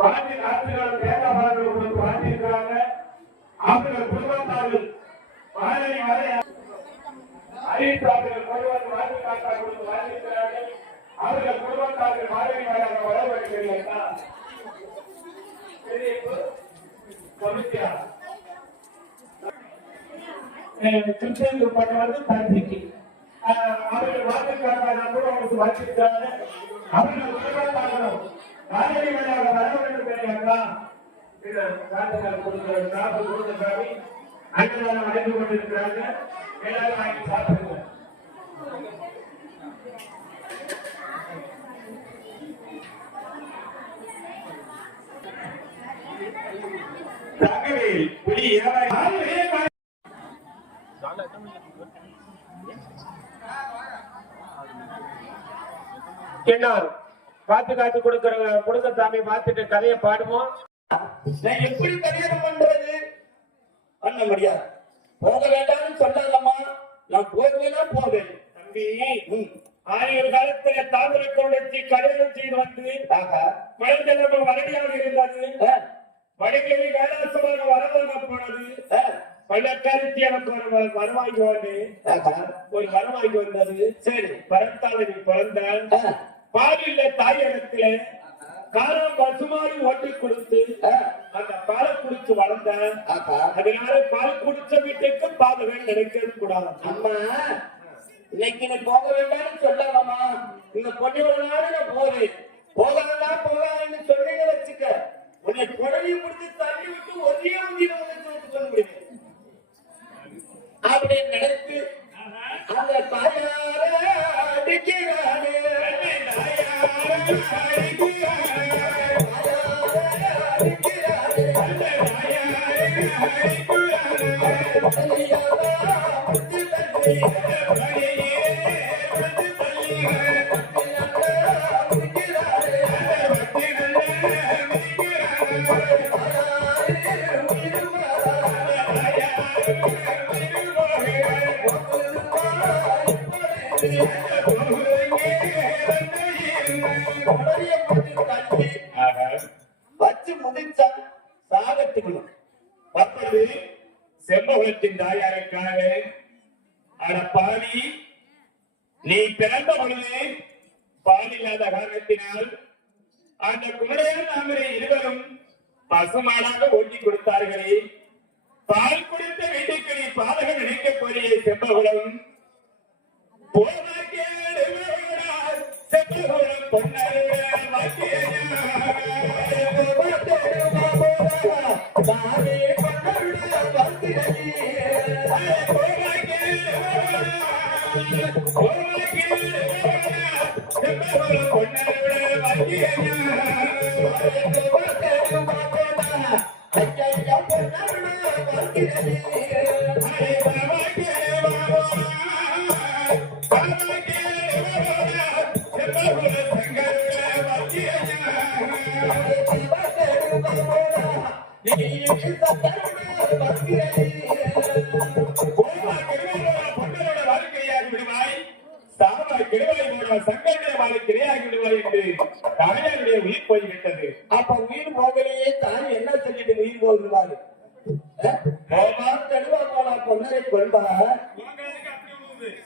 பாண்டி நாட்டுகள் தேங்காய் மரங்கள் கொடுத்து வாங்கியிருக்கிறாங்க. அவர்கள் குடும்பத்தார்கள் மாணவி வரை அறிவித்தார்கள் கொண்டு வந்து வாங்கி காட்டா கொடுத்து வாங்கியிருக்கிறார்கள். அவர்கள் குடும்பத்தார்கள் மாணவி வரை வரவேற்கிறீர்களா? திருச்செந்தூர் பட்டவர்கள் தரப்பிக்கு அவர்கள் வாக்குக்காரர்கள் கூட அவங்களுக்கு வாசிக்கிறாங்க. அவர்கள் குடும்பத்தார்களும் மாணவி வழியாக வர வேண்டும் பெரியங்களா கொடுக்கிறாங்க. அன்னதானம் அடைந்து கொண்டிருக்கிறாங்க. எல்லாரும் வாங்கி சாப்பிடுங்க. தங்கவேல் புலி காத்து காத்து கொடுக்க சாமி பார்த்துட்டு கதையை பாடுவோம். நான் எப்படி கல்யாணம் பண்றது பண்ண முடியாது. போக வேண்டாம்னு சொன்னாலம்மா நான் போவேதான் போவேன். தம்பி ஆயிரம் காலத்துல தாமரை கொண்டச்சி கல்யாணம் செய்து வந்து குழந்தை வடடியாக இருந்தது. வடகிழி வேளாசமாக வரவாங்க போனது. பள்ளக்காரத்தி எனக்கு வரவாங்கி ஒரு வரவாங்கி வந்தது. சரி பரத்தால நீ பிறந்த பாலில்ல தாய் இடத்துல காரம் பசுமாரி ஓட்டி கொடுத்து அந்த பாலை குடிச்சு வளர்ந்த. அதனால பால் குடிச்ச வீட்டுக்கு பாதகம் நினைக்கிறது கூடாது. அம்மா இன்னைக்கு நீ போக வேண்டாம்னு சொல்லாமம்மா. இந்த பொண்ணு நான் போறேன் போகலன்னா போகாதுன்னு சொன்னீங்க வச்சுக்க. உன்னை குடலையை முடிச்சு தள்ளி விட்டு ஒரே உயிரை சொல்ல முடியும் அப்படின்னு நினைத்து அந்த தாயார அடிக்கிறானே வச்சு முதிச்சா சாகத்துக்கணும். பக்கத்து செம்பகுலத்தின் தாயாருக்காக அட பாவி நீ பிறந்த பொழுது பால் இல்லாத காரணத்தினால் அந்த குமரையான் நாமரை இருவரும் பசுமாடாக ஓட்டி கொடுத்தார்களே. பால் கொடுத்த வீட்டுக்கு நீ பாதகம் நினைக்க போறிய செம்பகுலம் செம்பகுலம் பொன்னரு தாயாருடைய உயிர் போய்விட்டது. அப்ப உயிர் போகலையே தான் என்ன சொல்லிட்டு உயிர் போகிறாரு. தெளிவா போனா பொன்னரை கொள்வார்,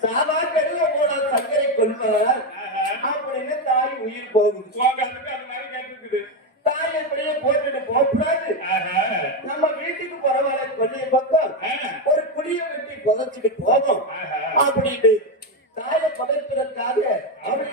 சாதா தெளிவா போனா சங்கரை கொள்வார் அப்படின்னு தாய் உயிர் போகுது. தாய் எப்படியே போட்டுட்டு போகக்கூடாது. நம்ம வீட்டுக்கு பரவாயில்ல கொள்ளைய பக்கம் ஒரு குடிய வெட்டி புதைச்சிட்டு போகும் அப்படின்ட்டு தாயை படைப்பதற்காக அப்படி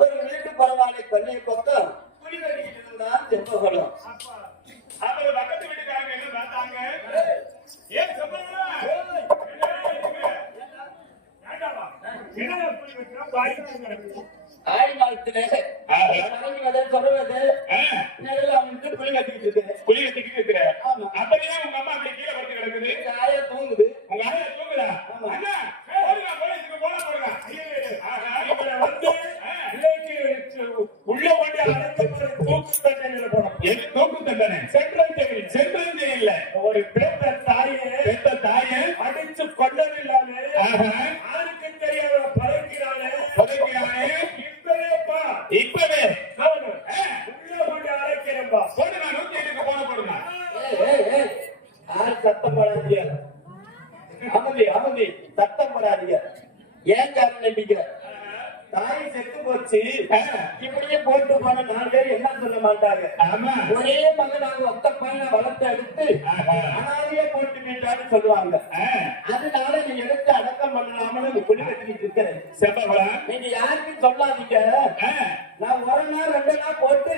ஒரு வீட்டு பரவாயில்லை கொள்ளைய பக்கம் குடி வெட்டிக்கிட்டு இருந்தா செம்பகலம். அப்புறம் பக்கத்து வீட்டுக்காரங்க என்ன பார்த்தாங்க, ஏன் ஆடி மாதத்துல சொல்றது புளி கட்டிக்கிட்டு இருக்கிற. அப்படியே உங்க அம்மா அப்படி கீழே படுத்து கிடக்குது. ஆயா தூங்குது. உங்க ஆயா தூங்குதா? வந்து உள்ள கொண்டு அடைக்கப்பட்ட தூக்கு தண்டனை போனோம். எது தூக்கு தண்டனை? சென்ட்ரல் ஜெயில ஒரு பெத்த தாயை அடிச்சு கொண்டதில்லாம யாருக்கு தெரியாத பழக்கிறானே இப்பவே உள்ள கொண்டு அடைக்கிறேன்பா. போடுங்க, 107க்கு போன போடுங்க. சத்தம் போடாதீங்க, அமைதி சத்தம் போடாதீங்க. ஏன் காரணம் நம்பிக்கை? தாய் செத்து போச்சு, இப்படியே போட்டு போன 4 பேர் என்ன சொல்ல மாட்டாங்க. ஒரே மகனாக ஒத்த பையனை வளர்த்து எடுத்து அனாதையே போட்டு மீட்டான்னு சொல்லுவாங்க. அதனால நீ எடுத்து அடக்கம் பண்ணலாம்னு குழி வச்சுக்கிட்டு இருக்கிறேன். நீங்க யாருக்கும் சொல்லாதீங்க. நான் 1 நாள் 2 நாள் போட்டு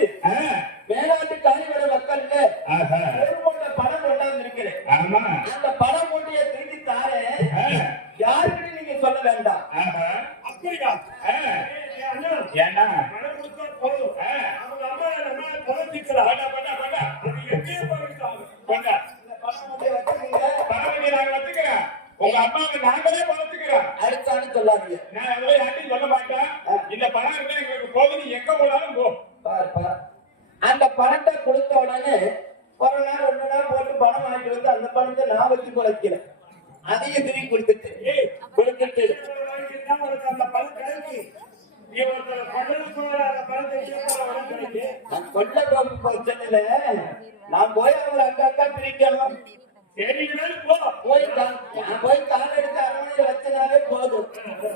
மேலாட்டு காரிவட மக்கள்ல ஒரு மூட்டை பணம் கொண்டாந்து இருக்கிறேன். அந்த பணம் மூட்டையை திருப்பி தாரே, யாருக்கிட்ட நீங்க சொல்ல வேண்டாம். அப்படியா? ஏன்னா பணம் கொடுத்தா போதும், அவங்க அம்மா நம்ம பணத்திக்கலாம். உங்க அம்மாவை நாங்களே பணத்துக்கிறோம். அடுத்தான்னு சொல்லாதீங்க. நான் எவ்வளவு யார்ட்டையும் சொல்ல மாட்டேன். இந்த பணம் இருந்தா எங்களுக்கு போகுது, எங்க போனாலும் போ. அந்த பணத்தை கொடுத்த உடனே 1 நாள் 2 நாள் போட்டு பணம் வாங்கிட்டு வந்து அந்த பணத்தை நான் வச்சு குறைக்கிறேன். அதையும் திரும்பி கொடுத்துட்டு அந்த பணம் கிடைக்கு. கொள்ள பிரச்சனை நான் போய் அவங்க அக்கா பிரிக்கணும். போய் கால் எடுத்து அரண்மனையில வச்சனாலே போதும்,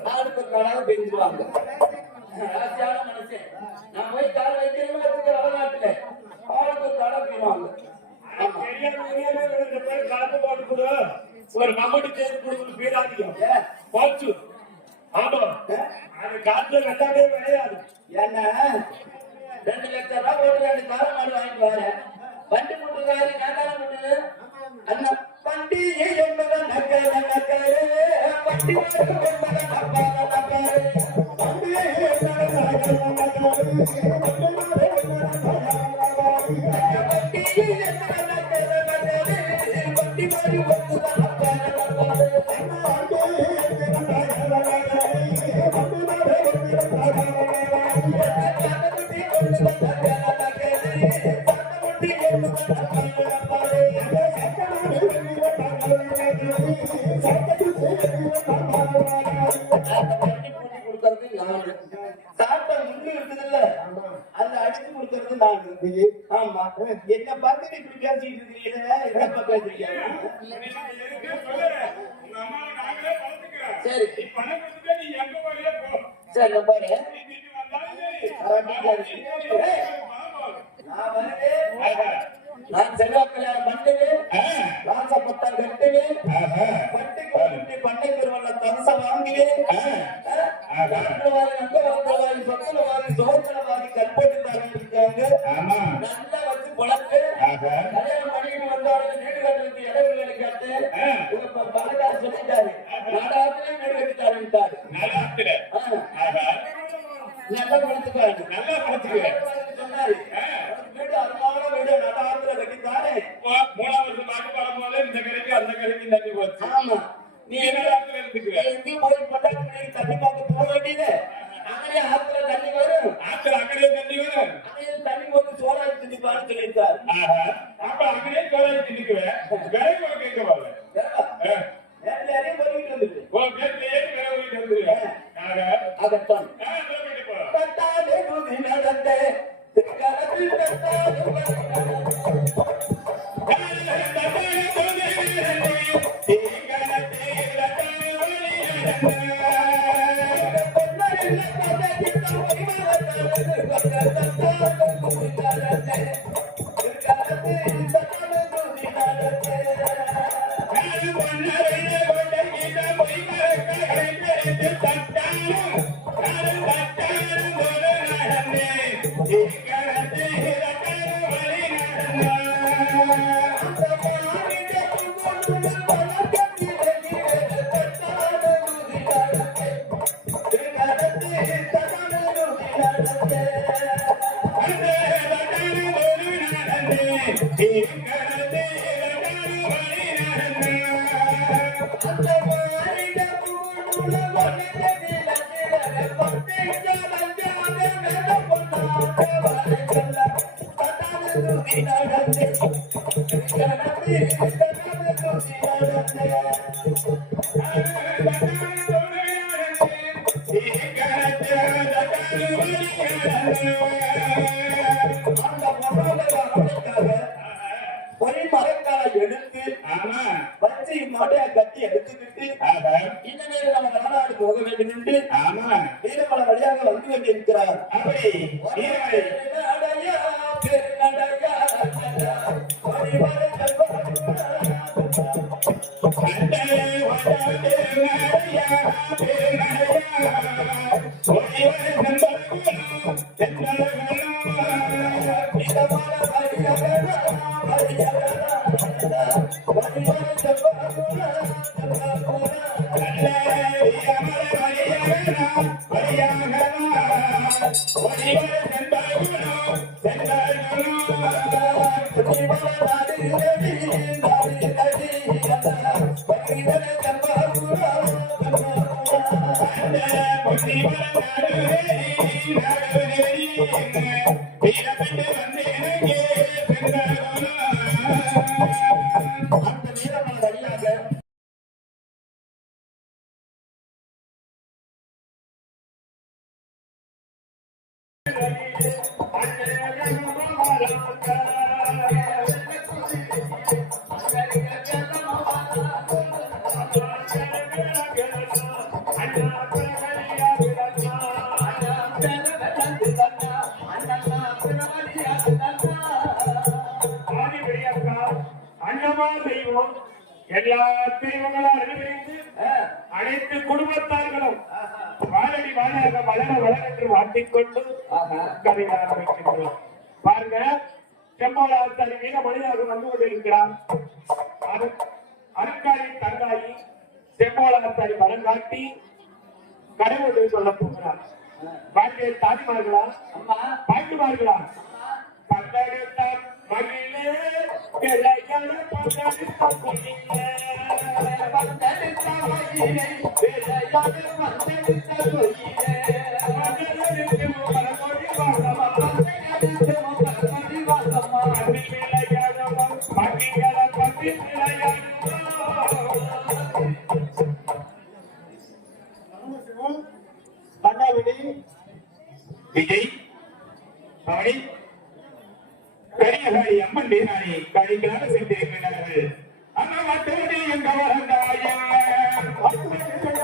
நாளுக்கு காலாக பிரிஞ்சுவாங்க. ராசியான மனுஷன் நான் போய் கால் வைக்கிறேன் வடநாட்டுல ஆளுக்கு காலாக பிரிவாங்க. காப்பு போட்டு கொடு, ஒரு மம்மடி தேர்வு கொடுக்கணும். பீராதியம் போச்சு. ஆமா, அது காட்டுல வெள்ளாமே விளையாது. ஏன்னா 2 லட்சம் ரூபாய் ஒரு 2 காலம் மாடு வாங்கிட்டு வரேன். வண்டி முட்டுக்காரி நாட்டாள முட்டு அந்த பண்டிகை என்பது நக்கர நக்கரு, பண்டி என்பது நக்கர நக்கரு, பண்டிகை என்பது நக்கர நக்கரு, ஆமா, என்ன பார்த்து இப்படி பேசிட்டு இருக்கீங்க? சரி சரி பாரு, நான் செல்வா கல்யாணம் பண்ணுவேன், ராசப்பட்டம் கட்டுவேன், பட்டி கோட்டி பண்ணை பெருவல்ல தரிச வாங்குவேன், அங்கவாதி சொத்தலவாதி சோத்தலவாதி கற்பட்டு இருக்காங்க. நல்லா வச்சு பொழப்பு கல்யாணம் பண்ணிட்டு வந்தாலும் வீடு கட்டுறதுக்கு இடவில்லை கேட்டு பணக்கார சொல்லிட்டாரு. நாடாத்திலே வீடு கட்டிட்டாரு. நல்லா படுத்துக்காரு, நல்லா படுத்துக்குவேன் சொன்னாரு. வீடு அருமான வீடு நடாத்துல கட்டித்தாரு. 3வது பாட்டு பாடும்போது இந்த கரைக்கு அந்த கரைக்கு தண்ணி போச்சு. ஆமா, நீ என்ன ஆத்துல இருந்துக்குவே? எங்கேயும் போய் பட்டாக்கு தண்ணி பார்க்க போக வேண்டியது. அங்கேயே ஆத்துல தண்ணி வரும், ஆத்துல அங்கேயே தண்ணி வரும், அங்கேயே தண்ணி போட்டு சோறாடி திண்டி பாடு சொல்லியிருக்காரு. அப்ப அங்கேயே சோறாடி திண்டிக்குவேன். விரைவு கேட்க வாங்க நேரடியாரையும் போயிட்டு வந்துட்டு வீட்டுலயே விரைவு வந்துருவேன். அதத்தான் தட்டாலே நூதி நடந்த திருக்காலத்தில் தட்டாலே ஒரே மரக்காலை எடுத்து வச்சு மாடையா கட்டி எடுத்துக்கிட்டு இந்த நேரம் நம்ம நாடாடு போக வேண்டும் என்று வீரமலை வழியாக வந்து கொண்டிருக்கிறார். அப்படி எல்லா தெய்வங்களும் அறிவித்து அனைத்து குடும்பத்தார்களும் வாழடி வாழாக வளர வளரென்று வாழ்த்திக்கொண்டு கதை ஆரம்பிக்கின்றோம். பாருங்க, செம்பாளாத்தாரி மீன மனிதாக வந்து கொண்டிருக்கிறார். அருக்காரி தங்காயி செம்பாளாத்தாரி வரம் காட்டி கடவுள் சொல்ல போகிறார். வாழ்க்கையை தாய்மார்களா பாட்டுமார்களா பந்தெடுத்தார் மகிழே வெள்ளையான பந்தெடுத்த பொன்னிலே பந்தெடுத்த மகிழே வெள்ளையான பந்தெடுத்த பொன்னிலே பந்தெடுத்து மரமொழி வாழமா பந்தெடுத்து மரமொழி வாழமா அடி விளையாடமா பண்டிகள பத்தி விளையாடுமா கண்ணாவிடி விஜய் அவனை கரியாடி அம்மன் வீராணி கழிக்காக சென்றிருக்கிறார்கள். அந்த மற்றவர்கள் எங்க வளர்ந்தாயா அந்த மற்றவர்கள்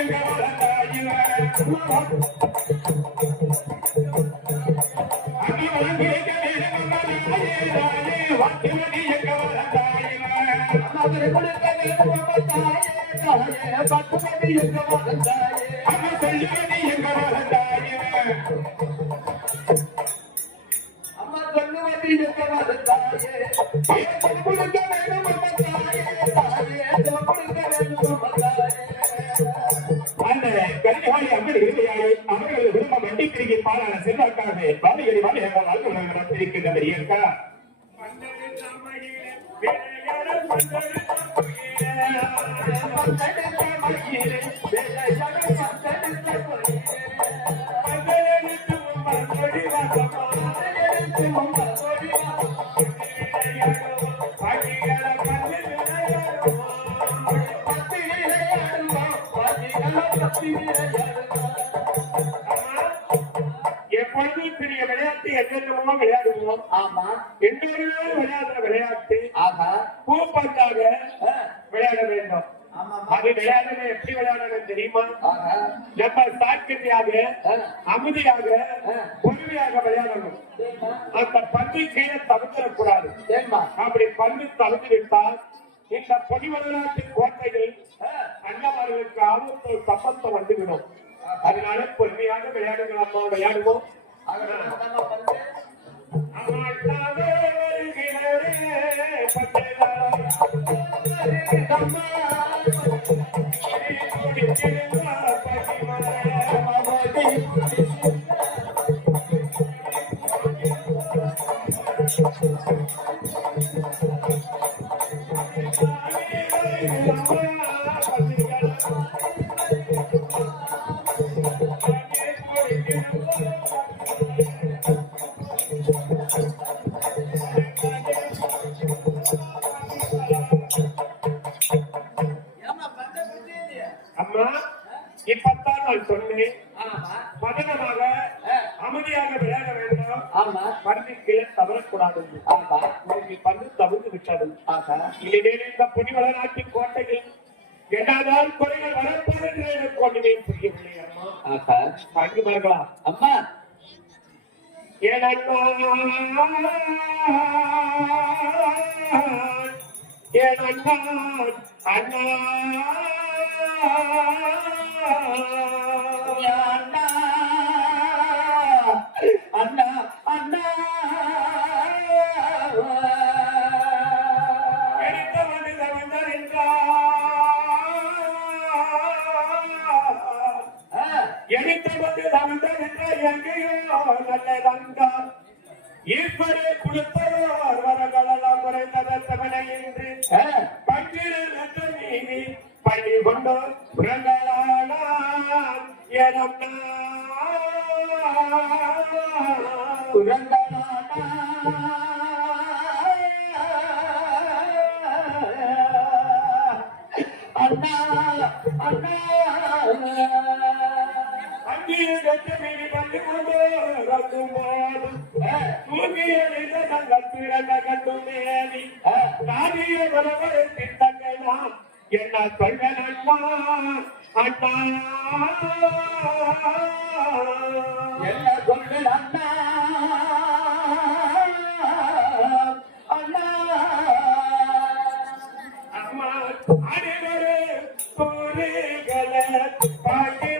எங்க வளர்ந்தாயா அங்கே வளர்ந்திருக்க வேண்டும் வாக்கியவதி எங்க வளர்ந்தாயா பத்துமதி எங்க வளர்ந்தாயே அங்க சொல்லுவதி எங்க வளர்ந்தாயா அம்மா சொல்லுவதி எங்க வளர்ந்தாயே கொடுக்க வேண்டும் அந்த கரிகாலி அம்மன் இறுதியாக அவர்கள் விரும்ப வண்டி பிரிகை பாலான செல்வாக்காக வாழையடி வாழையாக வாழ்க்கை வந்திருக்கின்றது. ஏற்கா எப்பொழுது பெரிய விளையாட்டு எங்கெங்கமோ விளையாடுவோம். ஆமா, எந்தொரு விளையாடுற விளையாட்டு பூப்பந்தாக விளையாட வேண்டும். அது விளையாடுறது எப்படி விளையாடுறது தெரியுமா? நம்ம சாக்கியத்தையாக அமைதியாக பொறுமையாக விளையாடணும். அந்த பந்து கீழே தவிர்த்திடக்கூடாது. அப்படி பந்து தவிர்த்து விட்டால் இந்த பொடி விளையாட்டு கோட்டைகள் அண்ணமார்களுக்கு ஆபத்து சம்பத்தை வந்துவிடும். அதனால பொறுமையாக விளையாடுங்களம்மா, விளையாடுவோம். பொண்ணு ஆமா பதனமாக அமைதியாக விளையாட வேண்டும். ஆமா பந்து கீழே தவறக்கூடாது. ஆமா உனக்கு பந்து தவிர்த்து விட்டது. ஆமா இல்லையே இந்த புனிவள நாட்டின் கோட்டையில் என்னதான் குறைகள் வளர்ப்பது என்று எனக்கு ஒன்றுமே புரியவில்லை அம்மா. ஆஹா அங்கு பார்க்கலாம். அம்மா ஏனண்ணா ஏனண்ணா அண்ணா அண்ணா அண்ணா எடுத்தவன் தவந்தர் என்றார். எடுத்தவன் தவந்தர் என்றார். எங்கேயோ நல்லதங்கார் ஈஸ்வரே கொடுத்தவர் வரங்களெல்லாம் குறைந்ததவனை என்று பங்கிரு மீதி பள்ளி கொண்டு புறங்களானான் ஏனம்னா அண்ணா அண்ணா அங்கிரு மீதி பள்ளி கொண்டு ரத்தும் போது தூங்கிய நாங்கள் பிறந்த கட்டும் மேலி காரிய பலவரத்தின் தங்கனா என்ன சொல்வேன் அண்ணா அண்ணா என்ன சொல்வேன் அண்ணா அண்ணா அம்மா அனைவரு தூரிகளை பாட்டி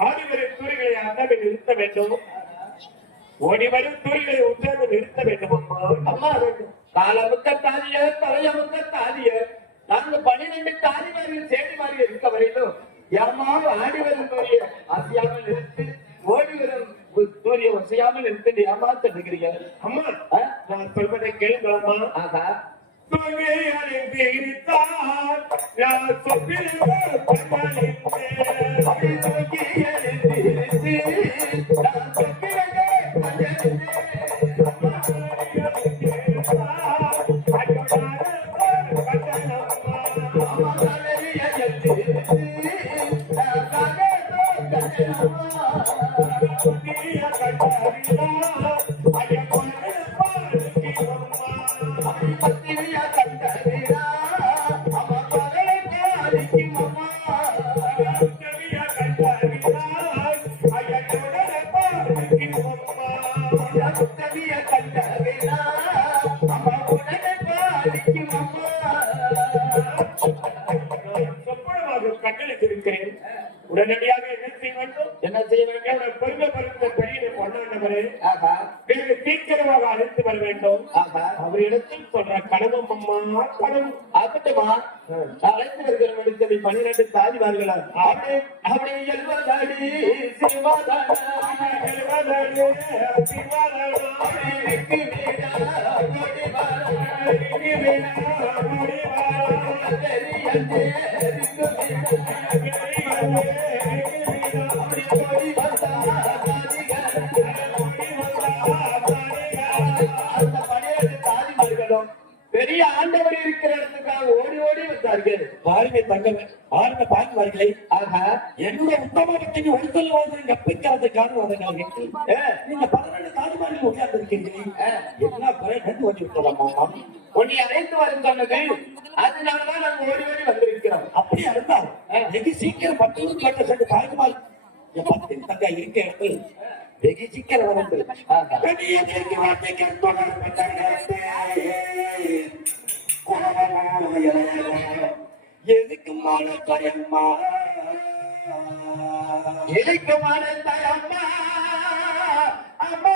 ஆடிவரும் தூரிகளை அண்ணாவில் நிறுத்த வேண்டும். ஓடிவரும் தூரிகளை உற்றாக நிறுத்த வேண்டும் அம்மா. அம்மா காலமுக்க தாலிய தலையமுக்க தாலிய நாங்க 12 தாலிமார்கள் சேடிமார்கள் இருக்க வரையிலும் ஏமாறு ஆடி வரும் தோழிய அசையாமல் நிறுத்து ஓடி வரும் தோழிய அசையாமல் நிறுத்தி ஏமாத்த இருக்கிறீங்க. அம்மா நான் சொல்வதை கேளுங்களம்மா. ஆகா கட்டளித்திருக்கிறேன். உடனடியாக என்ன செய்ய வேண்டும்? என்ன செய்ய வேண்டும்? பெருமை பருத்த பெரிய பொண்ணானவரை ஆகா பிறகு சீக்கிரமாக அழைத்து வர வேண்டும். ஆகா அவரிடத்தில் சொல்ற கனவும் அம்மா கனவு ஆகட்டுமா அழைத்து வருகிற மனிதனை 12 தாலிமார்களா அப்படி எழுவதாடி பெரிய ஆண்டவர் இருக்கிற இடத்துக்காக ஓடி ஓடி வந்தார்கள். பாருங்க தங்கமே, பாருங்க பாக்குவார்களே. ஆகா என்னுடைய உத்தமகத்தின் ஒழுக்கல்வாதம் கற்பிக்கிறதுக்காக வந்தார்கள். நீங்க 12 தாலிமார்கள் உட்கார்ந்து இருக்கீங்க. என்ன குறை கண்டு வந்து விட்டலாமா? உன்னை அழைத்து வரும் சொன்னது அதனாலதான் நாங்க ஓடி ஓடி வந்திருக்கிறோம். அப்படி இருந்தால் வெகு சீக்கிரம் 10 2 தாலிமார் என் 10 தங்க இருக்க இடத்தில் வெகு சீக்கிரம் வந்து கண்ணியத்திற்கு வார்த்தைக்கு எதுக்குமான பயம்மா எதுக்குமான தயம்மா அம்மா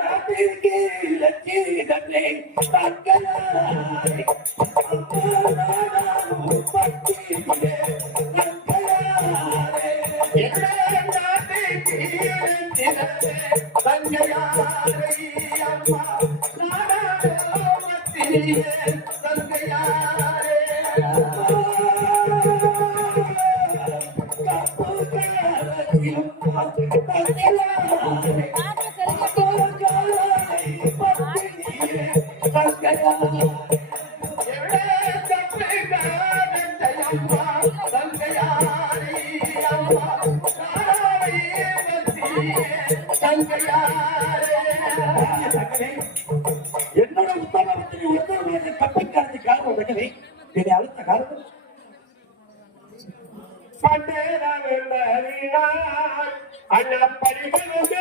நாட்டிற்கு லட்சியத்தை என்னோட உத்தரவத்தில் ஒருத்தர் கப்பற்காரத்தை காரணம் என்னை அழுத்த காரணம் அண்ணா படிக்கிறது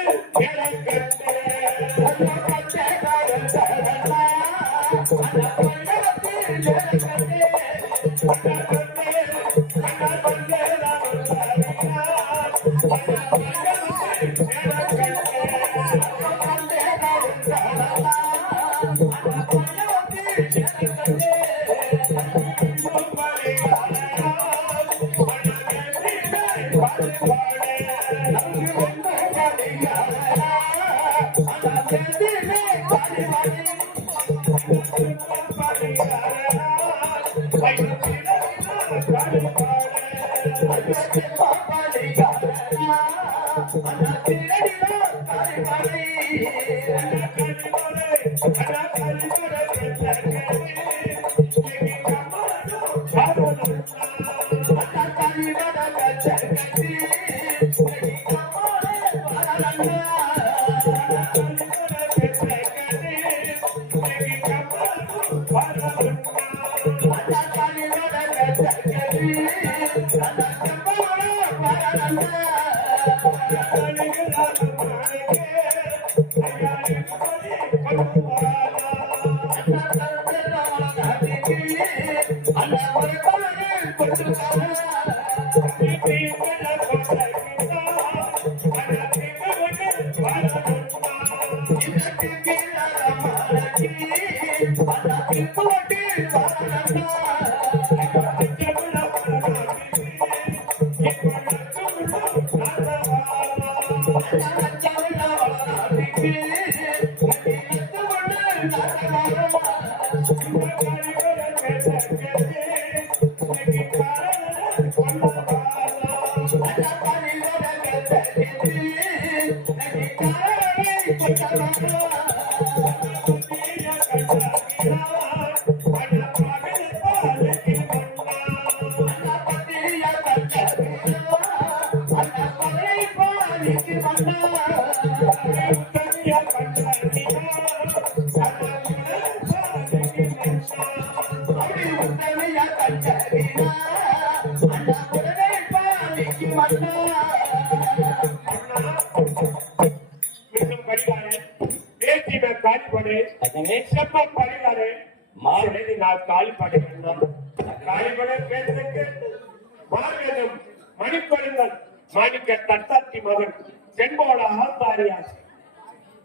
மணிப்பெருங்கல் மாணிக்க தட்டாத்தி மகன் செம்போட ஆசாரியார்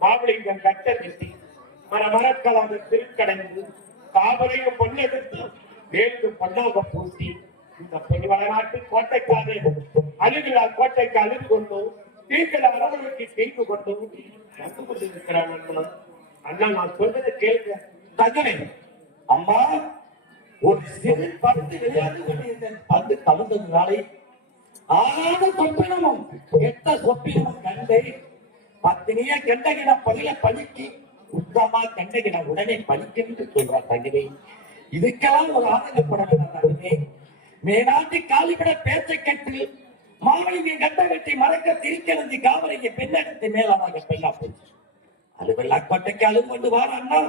மாவளிங்கன் கட்ட கட்டி மரமரக்கலாக திருக்கடைந்து காவலையும் பொன்னெடுத்து வேண்டு பொன்னாக பூசி இந்த பெண்வளநாட்டு கோட்டைக்காக அழுகிலா கோட்டைக்கு அழுது கொண்டும் தீர்க்கல அரவணைக்கு தீர்த்து கொண்டும் வந்து கொண்டிருக்கிறான் அண்ணா. அண்ணா நான் சொல்றதை கேளுங்க. தகவலை அம்மா ஒரு சிறு பந்து விளையாட்டு கொண்டிருந்தேன். பந்து கலந்ததுனாலே ஆனாத சொப்பினமும் எட்ட சொப்பினமும் கண்டை பத்தினிய கண்டகின பகைய பழிக்கு உத்தமா கண்டகின உடனே பழிக்கென்று சொல்ற தகுதி. இதுக்கெல்லாம் ஒரு ஆதங்கப்பட தகுதி. மேனாட்டு காலிவிட பேச்சை கட்டு மாவளிங்க கட்ட வெட்டி மறக்க திருக்கிறது காவலைங்க பெண்ணெடுத்து மேலாக பெண்ணா போச்சு. அது வெள்ளாக்கோட்டைக்கு அழுது கொண்டு வாரான்னா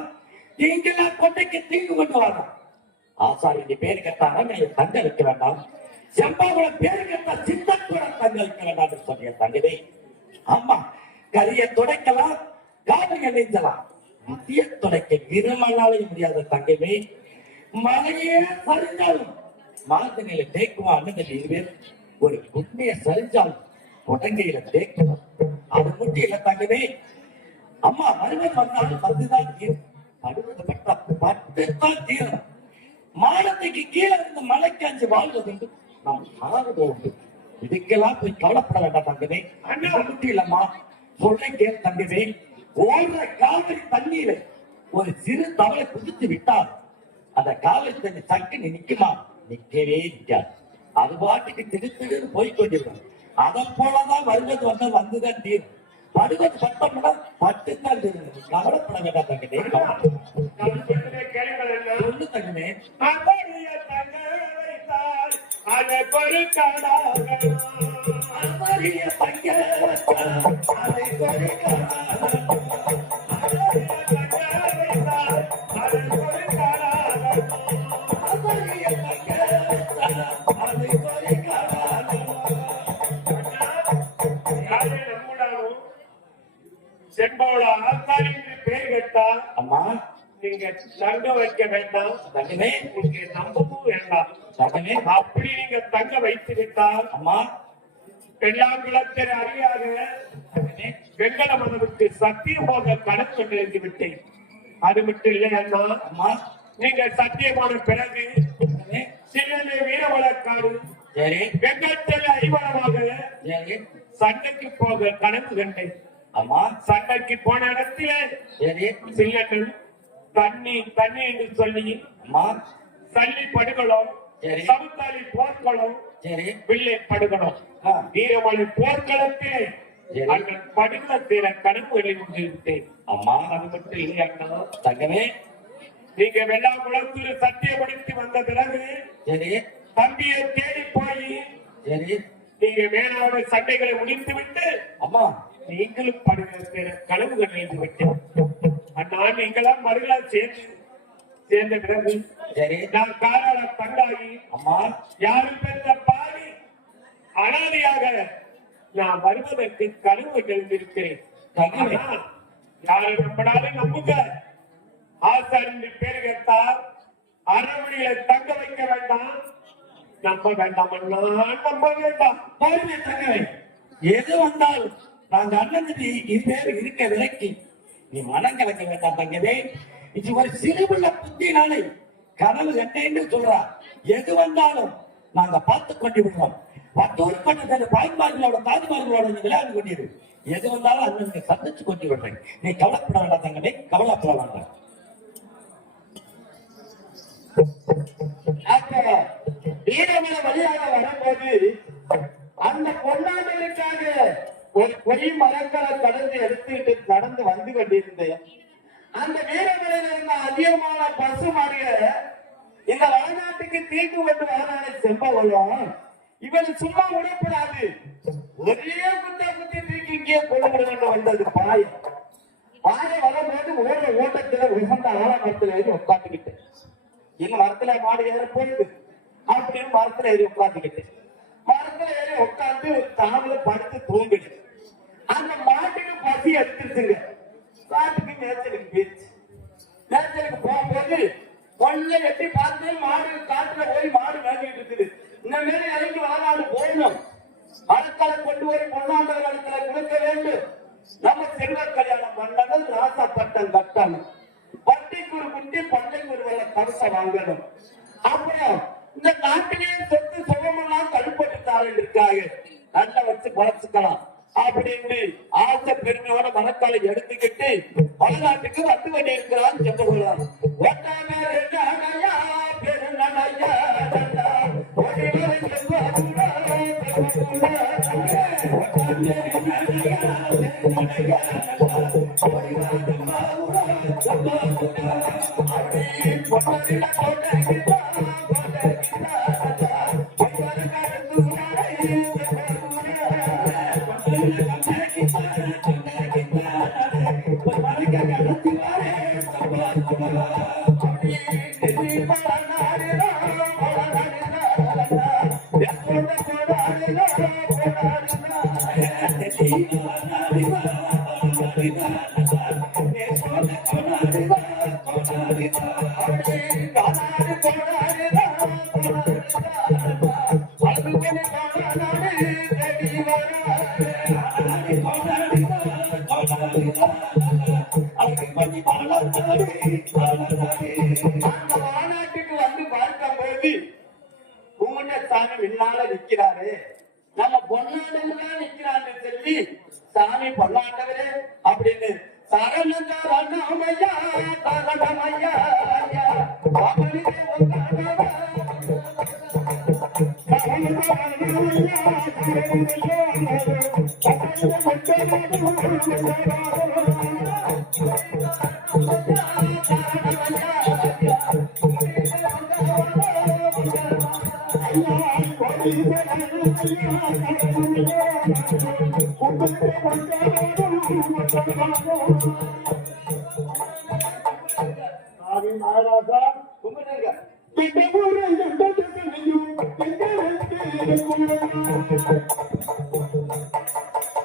தீங்கலா கோட்டைக்கு தீங்கு கொண்டு வாரான். ஆசாரி பேரு கட்ட அரண்மனையை தங்க வைக்க வேண்டாம். செம்பாகுளம் பேரு கேட்ட சித்தத்துவ தங்களுக்கு சொல்லிய தங்கவே. ஆமா, கரிய துடைக்கலாம், காவிய நெஞ்சலாம், முதிய துடைக்க விரும்பினாலே முடியாத தங்கவே. மழையே சரிஞ்சாலும் மாதங்களை தேக்குமா அண்ணன் இருவேன். ஒரு புண்ணிய சரிஞ்சாலும் உடங்கையில தேக்கணும். அது முட்டியில தங்கவே. அம்மா வருவது வந்தாலும் வந்துதான் தீரும், படுவது பட்டா பட்டுத்தான் தீரும். மானத்துக்கு கீழே இருந்து மலைக்கு அஞ்சு வாழ்வது உண்டு, நாம் சாவது உண்டு. இதுக்கெல்லாம் போய் கவலைப்பட வேண்டாம் தங்கவே. அண்ணா முட்டி இல்லம்மா, சொல்ல கேள் தங்கவே. ஓடுற காவிரி தண்ணீரை ஒரு சிறு தவளை குதித்து விட்டால் அந்த காவிரி தண்ணி சக்குன்னு நிக்குமா? நிக்கவே நிக்காது. அது பாட்டுக்கு திடுத்திடு போய் கொண்டிருக்கும். அதை போலதான் வருவது வந்தது வந்துதான் தீரும். படுவது பட்டம்னா பட்டுத்தான் தீரும். கவலைப்பட வேண்டாம் தங்கவே. சொல்லு தங்கமே. அதை பொறுக்காடாக அமரிய தங்க அதை செம்போட ஆசாரி என்று பெயர் கேட்டா அம்மா நீங்க தங்க வைக்க வேண்டாம், தங்கமே. நீங்க நம்பவும் வேண்டாம். தங்கமே. அப்படி நீங்க தங்க வைத்து விட்டால் அம்மா பெண்ணாங்குளத்தில் அறியாக வெங்கல மதவுக்கு சத்தியமாக கணக்கு நிறுத்தி விட்டேன். அது மட்டும் இல்லை அண்ணா, அம்மா நீங்க சத்தியமான பிறகு தங்கமே. சிலனை வீரவளக்காடு சரி வெங்கத்தில் அறிவளமாக சரி சண்டைக்கு போக கணக்கு கண்டேன். அம்மா சண்டைக்கு போன இடத்துல சரி சிலர்கள் தண்ணி தண்ணி என்று சொல்லி அம்மா சல்லி படுகளம், சரி சமுத்தாலி போர்க்களம், சரி பிள்ளை படுகளம், ஆ, வீரமலை போர்க்களத்தில் சரி. அந்த படுகளத்தில கனவுகளை கொண்டிருந்தேன். அம்மா அது மட்டும் இல்லை அண்ணா, தங்கமே. நீங்க வெள்ளாங்குளத்தூர் சத்தியப்படுத்தி வந்த பிறகு சரி தம்பியை தேடி போய் சரி நீங்க மேலான சண்டைகளை முடித்து விட்டு அம்மா நீங்களும் படுகளத்தில கனவுகள் எழுந்து விட்டேன். அண்ணா நீங்களாம் மறுநாள் சேர்ந்த பிறகு சரி நான் காராள தங்காகி அம்மா யாரும் பெற்ற பாடி அனாதையாக நான் வருவதற்கு கனவு எழுந்திருக்கிறேன். தங்கமே. ஆனா, யாரு நம்பினாலும் நம்புங்க. ஆசாரின் பேரு கேட்டா அரவணையில தங்க வைக்க வேண்டாம், நம்ப வேண்டாம் அண்ணா, நம்ப வேண்டாம். பாருங்க தங்கமே, எது வந்தாலும் நாங்க அண்ணனுக்கு இருவேறு இருக்க விலக்கி நீ மனம் கலக்க வேண்டாம் தங்கவே. இது ஒரு சிறுபிள்ள புத்தினாலே கனவு கண்டேன்னு சொல்றா. எது வந்தாலும் நாங்க பார்த்து கொண்டு விடுறோம். 10 ஊர் பண்ண பாய்மார்களோட தாய்மார்களோட நீ விளையாண்டு கொண்டிரு. எது வந்தாலும் அண்ணனுக்கு சந்திச்சு கொண்டு விடுறேன். நீ கவலைப்பட வேண்டாம் தங்கமே, கவலைப்பட வேண்டாம். வீரமல வழியாக வரும்போது அந்த பொன்னாண்டலுக்காக ஒரு பொய் மரங்களை கடந்து எடுத்துக்கிட்டு கடந்து வந்து கொண்டிருந்தேன். அந்த வீரமலையில இருந்த அதிகமான பசு மாடுகள் இந்த வடநாட்டுக்கு தீட்டு கொண்டு வரானே செம்பவளம், இவன் சும்மா விடக்கூடாது, ஒரே குத்தி தூக்கி இங்கே கொண்டு விட வந்தது பாயம். பாயம் வரும்போது ஓடுற ஓட்டத்துல உகந்த ஆழமரத்துல ஏறி உட்காந்துக்கிட்டு, இன்னும் மரத்துல மாடு ஏற போயிடுது அப்படின்னு மரத்துல ஏறி உட்காந்துக்கிட்டு, மரத்துல ஏறி உட்காந்து தாமல படுத்து தூங்குது. அந்த மாட்டுக்கு பசி எடுத்துருச்சுங்க. காட்டுக்கு மேய்ச்சலுக்கு போயிடுச்சு. மேய்ச்சலுக்கு போகும்போது ஒண்ணு எட்டி பார்த்து மாடு காட்டுல போய் மாடு மேய்ச்சிட்டு இருக்குது. இந்த மாரி இறங்கி வளநாடு போகணும், மரக்களை கொண்டு போய் பொன்னாண்டவர் இடத்துல கொடுக்க வேண்டும். நம்ம செல்வ கல்யாணம் பண்ணணும், ராசப்பட்டம் கட்டணும், பட்டிக்கு ஒரு குட்டி பண்டைக்கு ஒரு வேலை கருசை வாங்கணும். அப்புறம் இந்த நாட்டிலேயே சொத்து சுகமெல்லாம் தடுப்பட்டு தாரல் இருக்காங்க, நல்லா வச்சு குறைச்சுக்கலாம் அப்படின்னு ஆசை பெருமையோட மனத்தால எடுத்துக்கிட்டு வடநாட்டுக்கு வந்து கொண்டு இருக்கிறான் செம்பகுளம். மாநாட்டுக்கு வந்து பார்க்கும்போது சாமி முன்னால நிக்கிறாரு, நம்ம பொன்னாண்டவரா நிக்கிறான்னு சொல்லி சாமி பொன்னாண்டவரே அப்படின்னு சரணமையா சரணமையா மகாராஜா கும்பிடுங்க.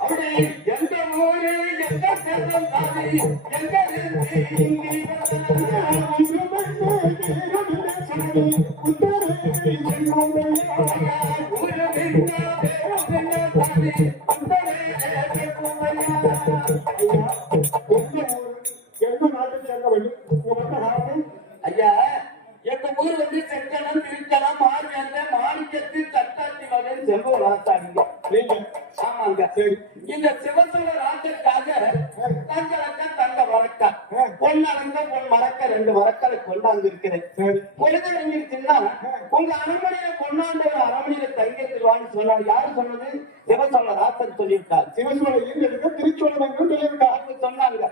அப்படி எந்த ஊரு எந்த செல்வம் சாமி எந்த எந்த நாட்டை சேர்ந்தவர்கள் ஐயா, எங்க ஊர் வந்து செஞ்சனம் திருச்சனம் மாறுவேந்த மாணிக்கத்து கட்டாட்சி மகன் செல்வ ராசாங்க. ஆமாங்க. இந்த சிவசோழ ராஜ்யத்துக்காக தங்க வரக்கா பொன்னரங்க பொன் மறக்க 2 வரக்கரை கொண்டாந்து இருக்கிறேன். பொழுது நீங்கிருச்சுன்னா உங்க அரண்மனையில பொன்னாண்டவர் அரண்மனையில தங்கிருவான்னு சொன்னார். யாரு சொன்னது? சிவசோழ ராசன் சொல்லியிருக்காரு. சிவசோழ திருச்சோழன் சொல்லியிருக்காரு சொன்னாங்க.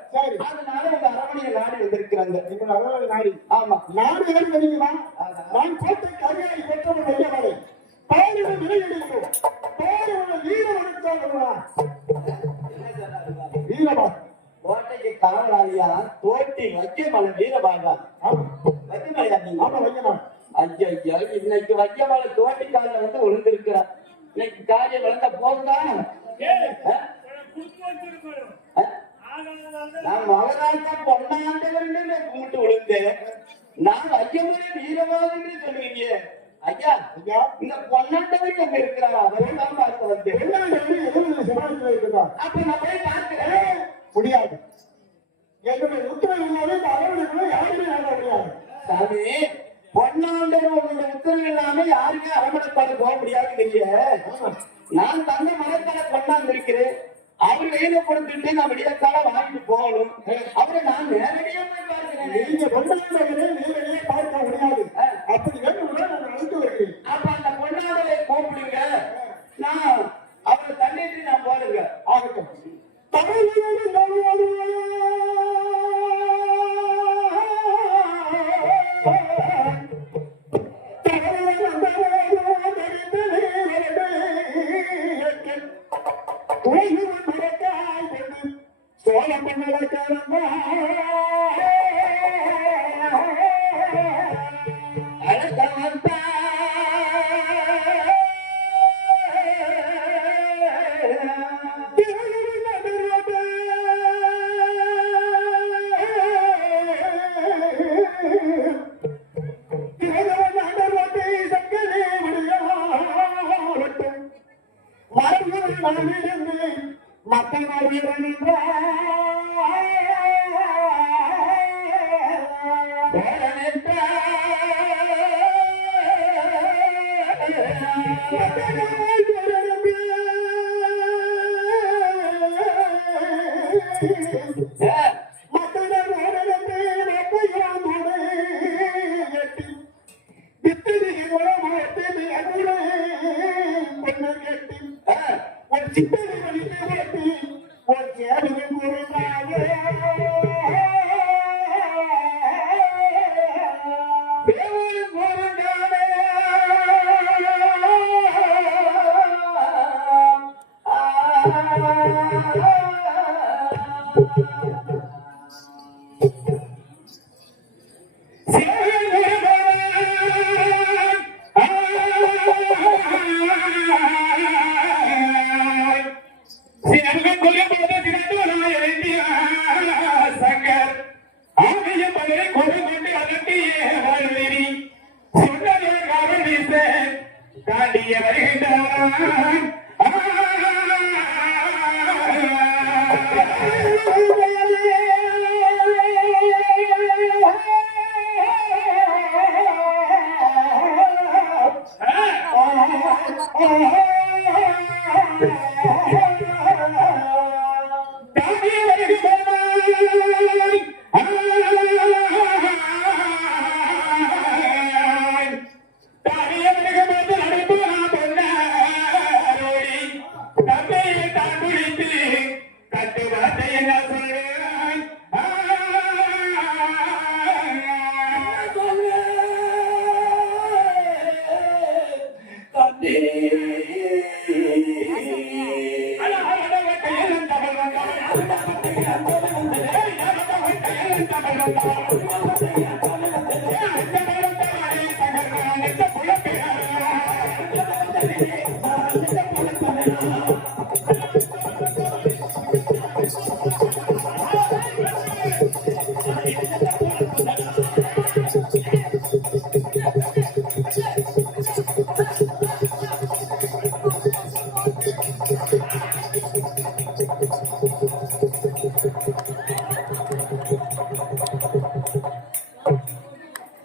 அதனால உங்க அரண்மனையை நாடி வந்திருக்கிறாங்க. நாடி ஆமா, நாடு ஏன் தெரியுமா? நான் கோட்டை கரையாடி பெற்றவன் வெள்ளவரை பாலின நிலையெடுக்கும் பாலின வீரவனுக்காக வீரபா கோட்டைக்கு காவலாளியா தோட்டி வைக்கமலை வீரபாகா வைக்கமலையா நீங்க? ஆமா வைக்கமா. ஐயா, இன்னைக்கு வைக்கமலை தோட்டிக்காரன் வந்து விழுந்திருக்கிறான். இன்னைக்கு காரியம் விழுந்த போகுதான். நான் மகராஜா பொன்னாண்டவர்னு கும்பிட்டு விழுந்தேன். நான் ஐயமலை வீரபாகன்னு சொல்லுவீங்க. ஐயா, இந்த பொன்னாண்டவர் எங்க இருக்கிறாரா? அவரை தான் பார்க்க வந்தேன். அப்ப நான் போய் பார்க்கிறேன். முடியாது. என்னுடைய உத்தரவு இல்லாத இந்த அரண்மனைக்குள்ள யாருமே ஆக முடியாது. சாமி, பொன்னாண்டவர் உங்களுடைய உத்தரவு இல்லாம யாருமே அரண்மனைப்பாடு போக முடியாது. நான் தங்க மரத்தால கொண்டாந்து இருக்கிறேன். அவர் கையில கொடுத்துட்டு நான் விடியற்கால வாங்கிட்டு போகணும். அவரை நான் நேரடியா போய் பார்க்கிறேன். நீங்க பொன்னாண்டவரை நேரடியாக பார்க்க முடியாது. அப்படி வேணும்னா நான் அழைத்து வருகிறேன். அப்ப அந்த பொன்னாண்டவரை கூப்பிடுங்க, நான் அவரை தண்ணிட்டு நான் போடுங்க. ஆகட்டும். தமிழோடு நல்வாழ்வு Chola மன்னலக்காரமா அழகவந்தா Si alguien podría poner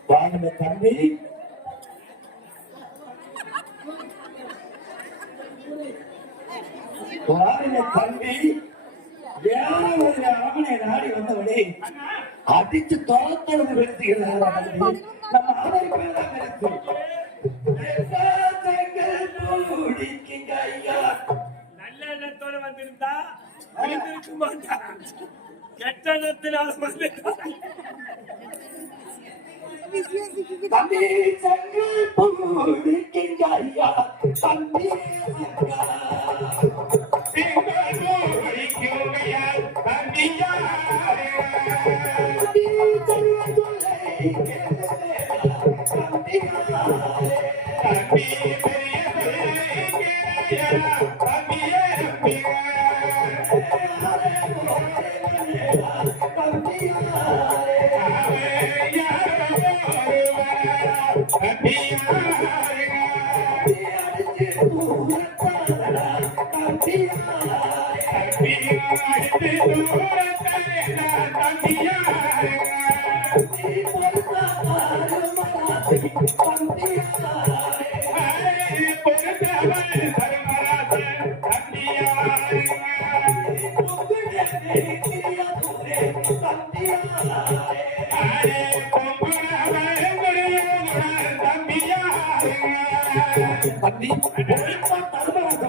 வாங்க தம்பி, வாங்க தம்பி, வேற ஒரு அரமனை நாடி வந்தவனே அடிச்சு தொலைத்தொடர்ந்து வெறுத்துகிறார் தம்பி. நம்ம அவரை பேர்தான் வெறுத்து ஐயா. நல்ல எண்ணத்தோட வந்திருந்தா இருந்திருக்க மாட்டான். கெட்ட எண்ணத்தினால வந்துட்டான். தம்பி செங்கல் பூடிக்கிங்க ஐயா, தம்பி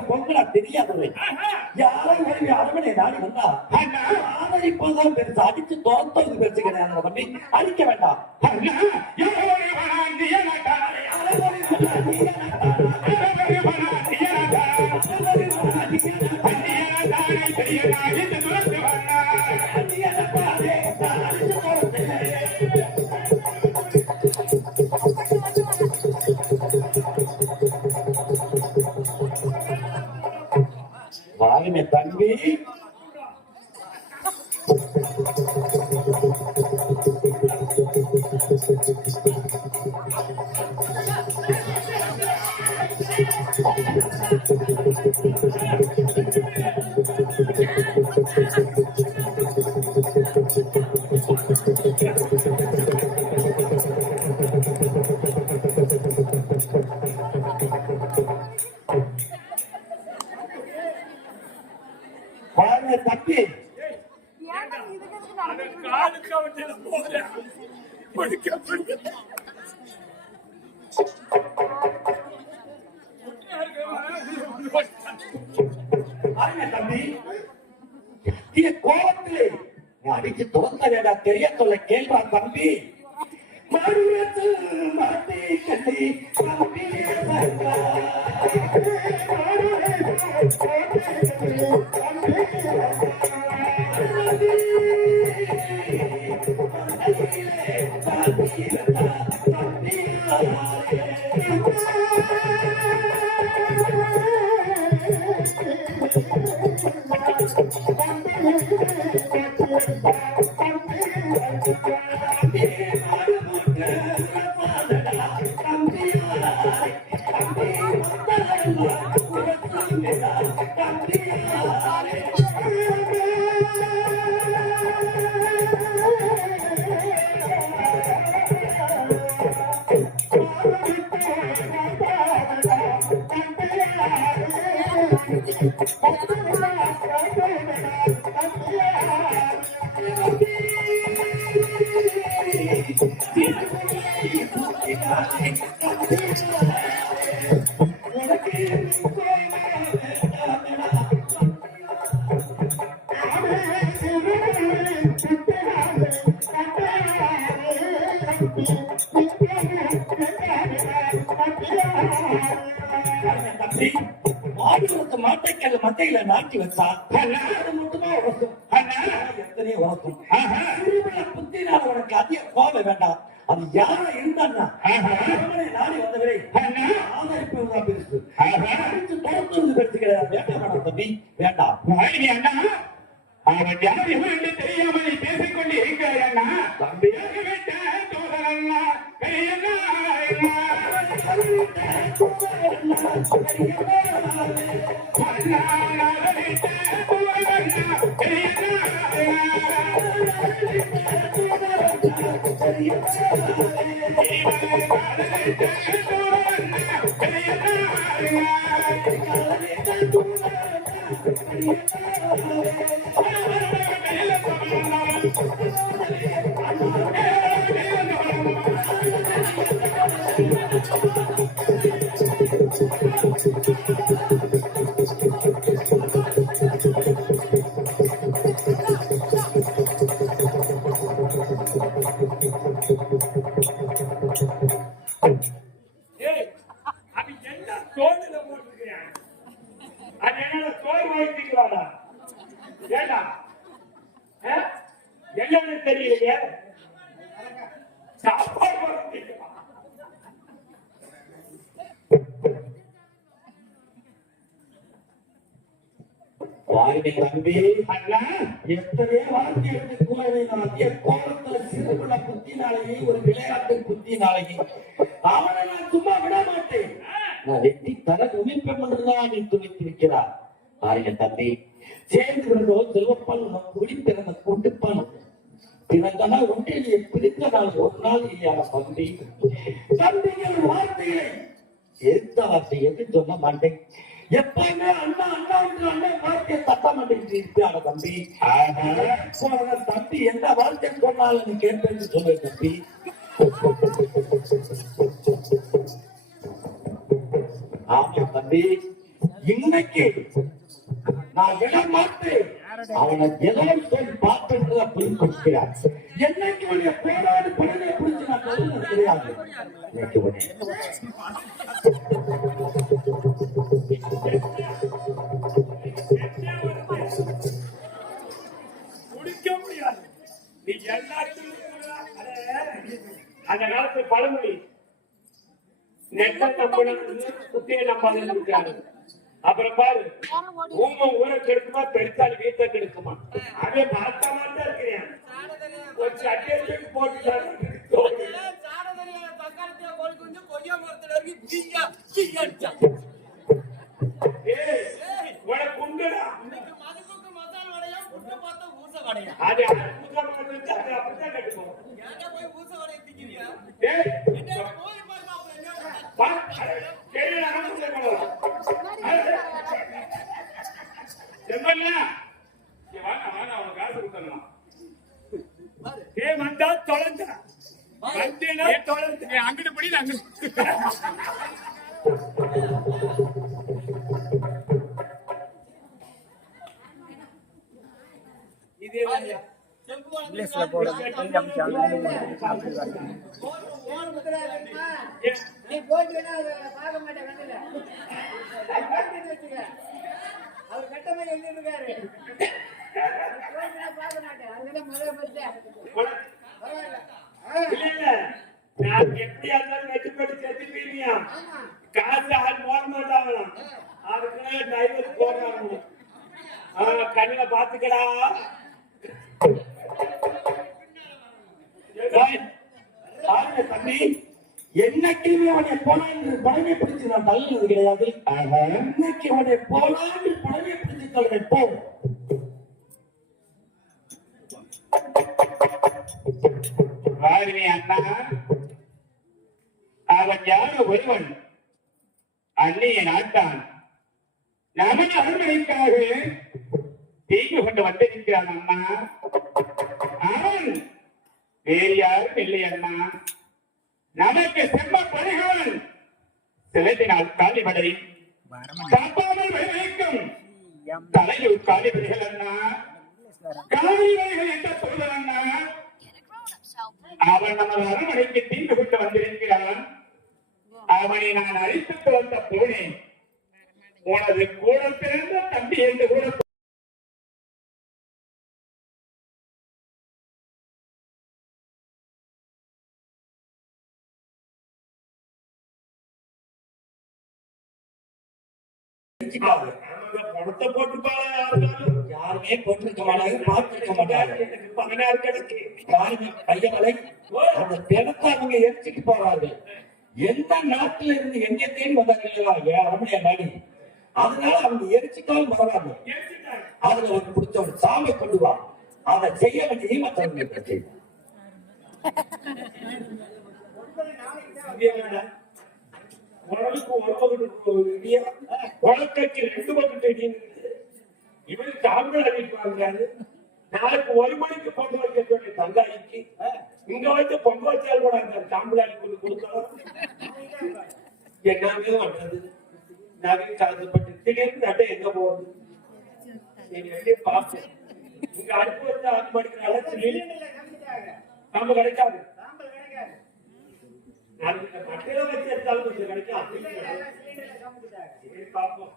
பொங்கலா தெரியாதவை யாரும் அரமனை நாடி வந்தா இப்பதான் பெருசு அடிச்சு தோத்தது பெருசு கிடையாது தம்பி, அடிக்க வேண்டாம். வாங்க தம்பி, வாங்க தம்பி, காலுக்கு அவன் போல தம்பி கோபத்திலே அடிச்சு துவந்த வேடா தெரிய சொல்ல கேள்வான் தம்பி. மாட்டி கட்டி மாட்டைக்கல்ல மட்டையில நாட்டி வச்சா மட்டுமா உரக்கும் எத்தனையோ உரக்கும் புத்தினால உனக்கு அதிக கோபம் வேண்டாம். அது யாரா இருந்தான்னா நாடி வந்தவரே ஆதரிப்பு பெருசு பெருசு கிடையாது. வேண்டாம் தம்பி வேண்டாம். அண்ணா அவன் யார் இவன் என்று தெரியாமல் பேசிக்கொண்டு இருக்கிறாய் அண்ணா. தம்பி தோழரண்ணா பெரியண்ணா என்னன்னு தெரியலையே. சாப்பாடு தம்பி அண்ணா எத்தனையோ வாழ்க்கை கோலத்துல சிறுகுண புத்தினாலேயே ஒரு விளையாட்டு புத்தினாலேயே அவனை நான் சும்மா விட மாட்டேன். நான் வெட்டி தர உமிப்பம் என்றுதான் நீ துணித்து வைக்கிறார். ஆரிய தம்பி சேர்ந்து விடுறதோ செல்வப்பால் உனக்கு குடிப்பிறந்த கொண்டுப்பான் பிறந்தனா ஒன்றிலே பிரித்த நாள் ஒரு நாள் இல்லையா தம்பி. தம்பிகள் வார்த்தைகளை எந்த வார்த்தை எது சொல்ல மாட்டேன். எப்பயுமே அண்ணா அண்ணா என்று அண்ணா வார்த்தையை தட்ட மாட்டேங்கிறான தம்பி. தம்பி எந்த வார்த்தை சொன்னாலும் நீ கேட்பேன்னு சொல்ல தம்பி. ஆமா தம்பி இன்னைக்கு நான் விட மாட்டேன். அவனை ஏதோ சொல்லி பார்த்து புரிஞ்சுக்கிறார். என்னைக்கு உடைய போராடு படனை புரிஞ்சு நான் சொல்ல தெரியாது. குடிக்க முடியாது. நீ எல்லாத்தையும் அந்த காலத்து பழமொழி நெட்ட நம்பணும் குத்தியை நம்பாதுன்னு இருக்காரு. அப்புறம் பாரு ஊமை ஊரை கெடுக்குமா பெருத்தாள் வீட்டை கெடுக்குமா. அதே பார்த்த மாதிரி தான் இருக்கிறேன். ஒரு சட்டையை போட்டுட்டாரு குண்டுடா அது அப்படித்தான் கட்டுப்போம். வந்தா தொலைஞ்ச அங்கிட்டு படி அவர் கட்டமா எழுதிருக்காரு. பார்க்க மாட்டேன். அதனால முதல்ல நான் எப்படியா இருந்தாலும் வெட்டி போட்டு செத்து போயிருவியா. காசு ஆள் போட மாட்டாங்களாம். அதுக்குள்ள டிரைவர் போடுறாங்க. கண்ணுல பாத்துக்கடா. தம்பி என்னைக்குமே அவனை போனான்னு படமே பிடிச்சு நான் தள்ளினது கிடையாது. இன்னைக்கு அவனை போனான்னு படமே பிடிச்சு தள்ளுவேன். போ வாரினி அண்ணா அவன் யாரோ ஒருவன் அன்னைய நாட்டான் நமது அருமைக்காக தீங்கு கொண்டு வந்திருக்கிறான் அண்ணா. வேறு யாரும் இல்லை அண்ணா. நமக்கு செம்ம பணிகள் சிலத்தினால் காலிபடை தப்பாமல் விளைவிக்கும் தலையூர் காலிபடிகள் அண்ணா. காலிபடிகள் என்ற சொல்வது அண்ணா. அவன் நமது அரண்மனைக்கு தீண்டு விட்டு வந்திருக்கிறான். அவனை நான் அழைத்துட்டு வந்த போனேன். உனது கூட பிறந்த தம்பி என்று கூட பணத்தை போட்டுப்பாங்க. யாருமே போட்டிருக்க மாட்டாங்க, பார்த்திருக்க மாட்டாங்க. எனக்கு 16 கிடக்கு. பாருங்க பையன்களை, அந்த பிணத்தை அவங்க எரிச்சுட்டு போறார்கள். எந்த நாட்டுல இருந்து எங்க தேடி வந்தாங்க அரமணியா நாடி, அதனால அவங்க எரிச்சுட்டாலும் பரவாயில்ல. அதுல ஒரு பிடிச்ச ஒரு சாமி கொண்டு வா, அதை செய்ய வேண்டிய மற்றவங்களுக்கு செய்யும். உடலுக்கு ஒரு பக்கத்து இடியா, உலக்கைக்கு 2 பக்கத்து இடியும். இவரு தாங்கள் அறிவிப்பாங்க. நாளைக்கு 1 மணிக்கு பொங்கல் வைக்க வேண்டிய தங்காய்க்கு இங்க வந்து பொங்கல் வச்சால் கூட அந்த தாம்பளாளி கொண்டு கொடுக்கலாம். என்னங்க பண்றது? நகை கலந்துப்பட்டு திடீர்னு நட்டை எங்க போகுது? சரி பார்ப்போம். இங்க அடுப்பு வந்து 6 மணிக்கு நம்ம கிடைக்காது. மட்டையில வச்சு எடுத்தாலும் கொஞ்சம் கிடைக்கும். சரி பார்ப்போம்.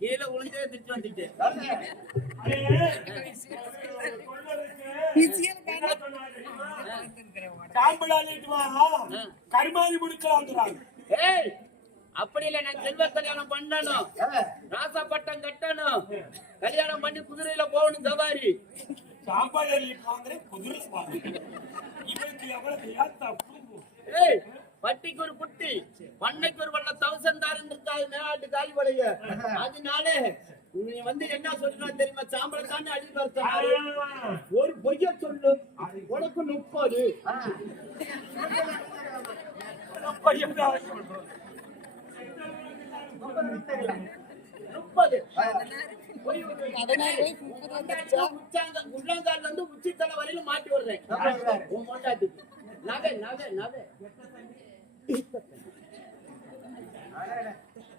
கீழே உளுந்தே திட்டு வந்துட்டு கருமாதி முடிக்கலாம். அப்படி இல்ல, நான் செல்வ கல்யாணம் பண்ணணும், ராசா பட்டம் கட்டணும், கல்யாணம் பண்ணி குதிரையில போகணும் சவாரி. சாப்பாடு குதிரை இவருக்கு எவ்வளவு பட்டிக்கு ஒரு குட்டி, பண்ணைக்கு ஒரு வண்ண 1000 தாரம் இருக்காது மேலாட்டு காலி படைய. அதனால நீ வந்து என்ன சொல்லணும் தெரியுமா? சாம்பளத்தானே அடி ஒரு பொய்ய சொல்லு, உனக்கு 30. உள்ளங்கால் வந்து உச்சி தலை வரையில மாட்டி விடுறேன். நகை நகை நகை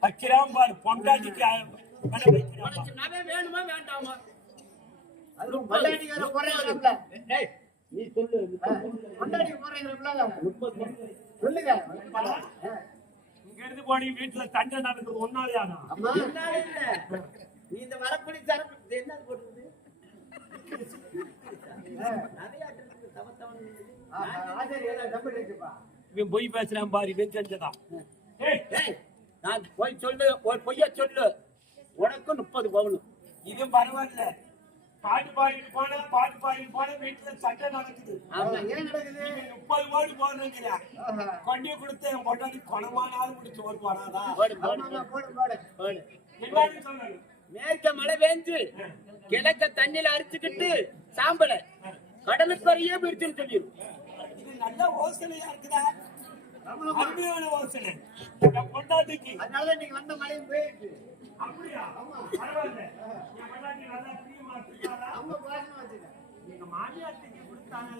அக்கிராம்பார் பொண்டாட்டிக்கு நகை வேணுமா வேண்டாமா? நீ சொல்லு. இங்க இருந்து போனி வீட்டுல சண்டை நடக்குது. ஒன்னாலையானா நீ இந்த வரப்படி சரப்பு என்ன போட்டு பொய் பேசுறேன் பாரு. வெஞ்சதான் நான் போய் சொல்லு, ஒரு பொய்ய சொல்லு, உனக்கு 30 பவுன். இது பரவாயில்ல. பாட்டு பாடிட்டு போன வீட்டுல சண்டை நடக்குது. ஏன் நடக்குது? 30 ஓடு போடுறீங்க. கொண்டி கொடுத்து கொண்டாடி குணமானாலும் முடிச்சு ஒரு போனாதா? மேற்க மழை பெஞ்சு கிழக்க தண்ணியில அரிச்சுக்கிட்டு சாம்பல கடலுக்கு வரையே பிரிச்சுன்னு சொல்லிடும். இது நல்ல யோசனையா இருக்குதா? அருமையான யோசனை. பொண்டாட்டிக்கு அதனால நீங்க வந்த மழையும் போயிடுச்சு. அப்படியா? பரவாயில்ல. என் பொண்டாட்டி நல்லா பிரியமா இருக்காளா? அவங்க பாசமா வச்சுக்க. எங்க மாமியார்த்திக்கு கொடுத்தாங்க.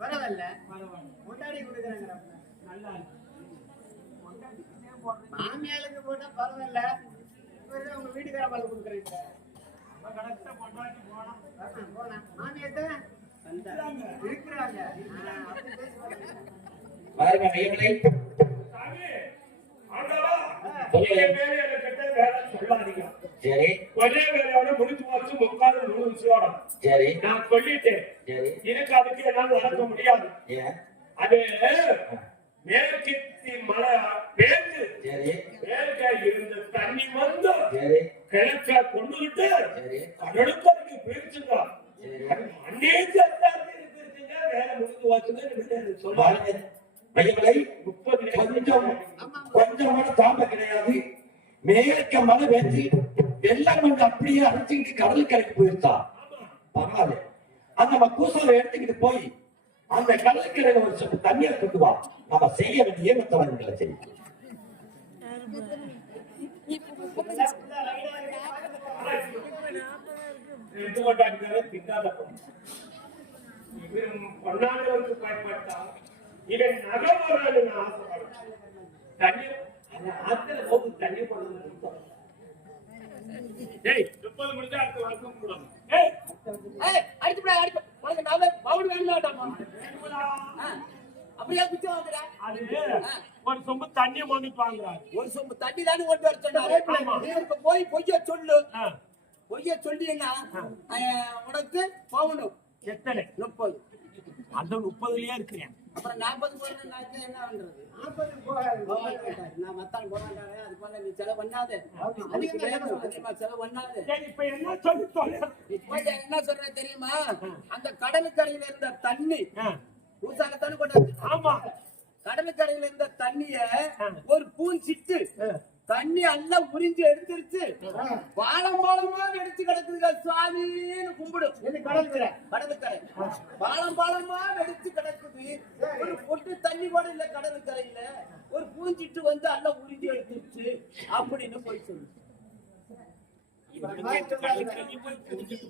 பரவாயில்ல, பரவாயில்ல. பொண்டாடி கொடுக்குறாங்க. நல்லா இருக்கு. மாமியாளுக்கு போட்டா பரவாயில்ல, உங்க வீட்டுக்கார பால் கொடுக்குறீங்க. போனா மாமியார் இருக்கிறாங்க. பாருங்க ஐயங்களே, சரி ஒரே வேலையோட முடிச்சு வச்சு முக்காது 3 விஷயம் சரி நான் சொல்லிட்டேன். சரி எனக்கு அதுக்கு என்னால நடக்க முடியாது. அது மேற்கு மழை பேருந்து சரி மேற்க இருந்த தண்ணி வந்து சரி கிழக்க கொண்டுகிட்டு சரி கடலுக்கு அதுக்கு பிரிச்சுங்க. அன்னே பிரிச்சுங்க. வேலை முடிச்சு வச்சுங்க சொல்லுவாங்க. ஐயங்களை 30 கொஞ்சம் தாம கிடையாது. மேற்க மழை பேச்சு எல்லாம் கொஞ்சம் அப்படியே அரைச்சுக்கிட்டு கடற்கரைக்கு போயிருந்தா பரவாயில்ல. அந்த கூசலை எடுத்துக்கிட்டு போய் அந்த கடற்கரையில ஒரு சொட்டு தண்ணியை கொண்டு வா. நம்ம செய்ய வேண்டிய மற்றவர்களை செய்யும். எடுத்துக்கொண்டாங்க திண்டாத இவன் பொன்னாண்டவருக்கு பயன்படுத்தா இவன் நகர்வான்னு நான் ஆசைப்படுறேன். தண்ணி அந்த ஆத்திர போக்கு தண்ணி போடுறது. ஏய் 30 முடிஞ்சா அடுத்த வருஷம் போடுவாங்க. ஏய் அப்படியே குச்சி வாங்குறா. அது ஒரு சொம்பு தண்ணி மொண்டிட்டு வாங்குறாரு. ஒரு சொம்பு தண்ணி தானே கொண்டு வர சொன்னாரு. நீ இப்ப போய் பொய்ய சொல்லு. பொய்ய சொல்லினா உனக்கு போகணும். எத்தனை? 30. அந்த 30லயே இருக்கிறேன். அப்புறம் 40 போனா நான் என்ன பண்றது? 40 நான் மத்தான் போறானே அது போல நீ செலவு பண்ணாதே. அதுக்கு தெரியுமா செலவு பண்ணாதே. சரி இப்ப என்ன சொல்லி சொல்ல? இப்ப என்ன சொல்றேன் தெரியுமா? அந்த கடலுக்கரையில இருந்த தண்ணி பூசாலத்தானே கொண்டாந்து. ஆமா கடலுக்கரையில இருந்த தண்ணிய ஒரு பூஞ்சிட்டு தண்ணி எல்லாம் உறிஞ்சி எடுத்துருச்சு. பாலம் பாலமா வெடிச்சு கிடக்குதுங்க சுவாமின்னு கும்பிடும். கடலுக்கரை பாலம் பாலமா வெடிச்சு கிடக்குது. ஒரு பொட்டு தண்ணி கூட இல்ல கடலுக்கரையில. ஒரு பூஞ்சிட்டு வந்து எல்லாம் உறிஞ்சி எடுத்துருச்சு அப்படின்னு போய் சொல்லு.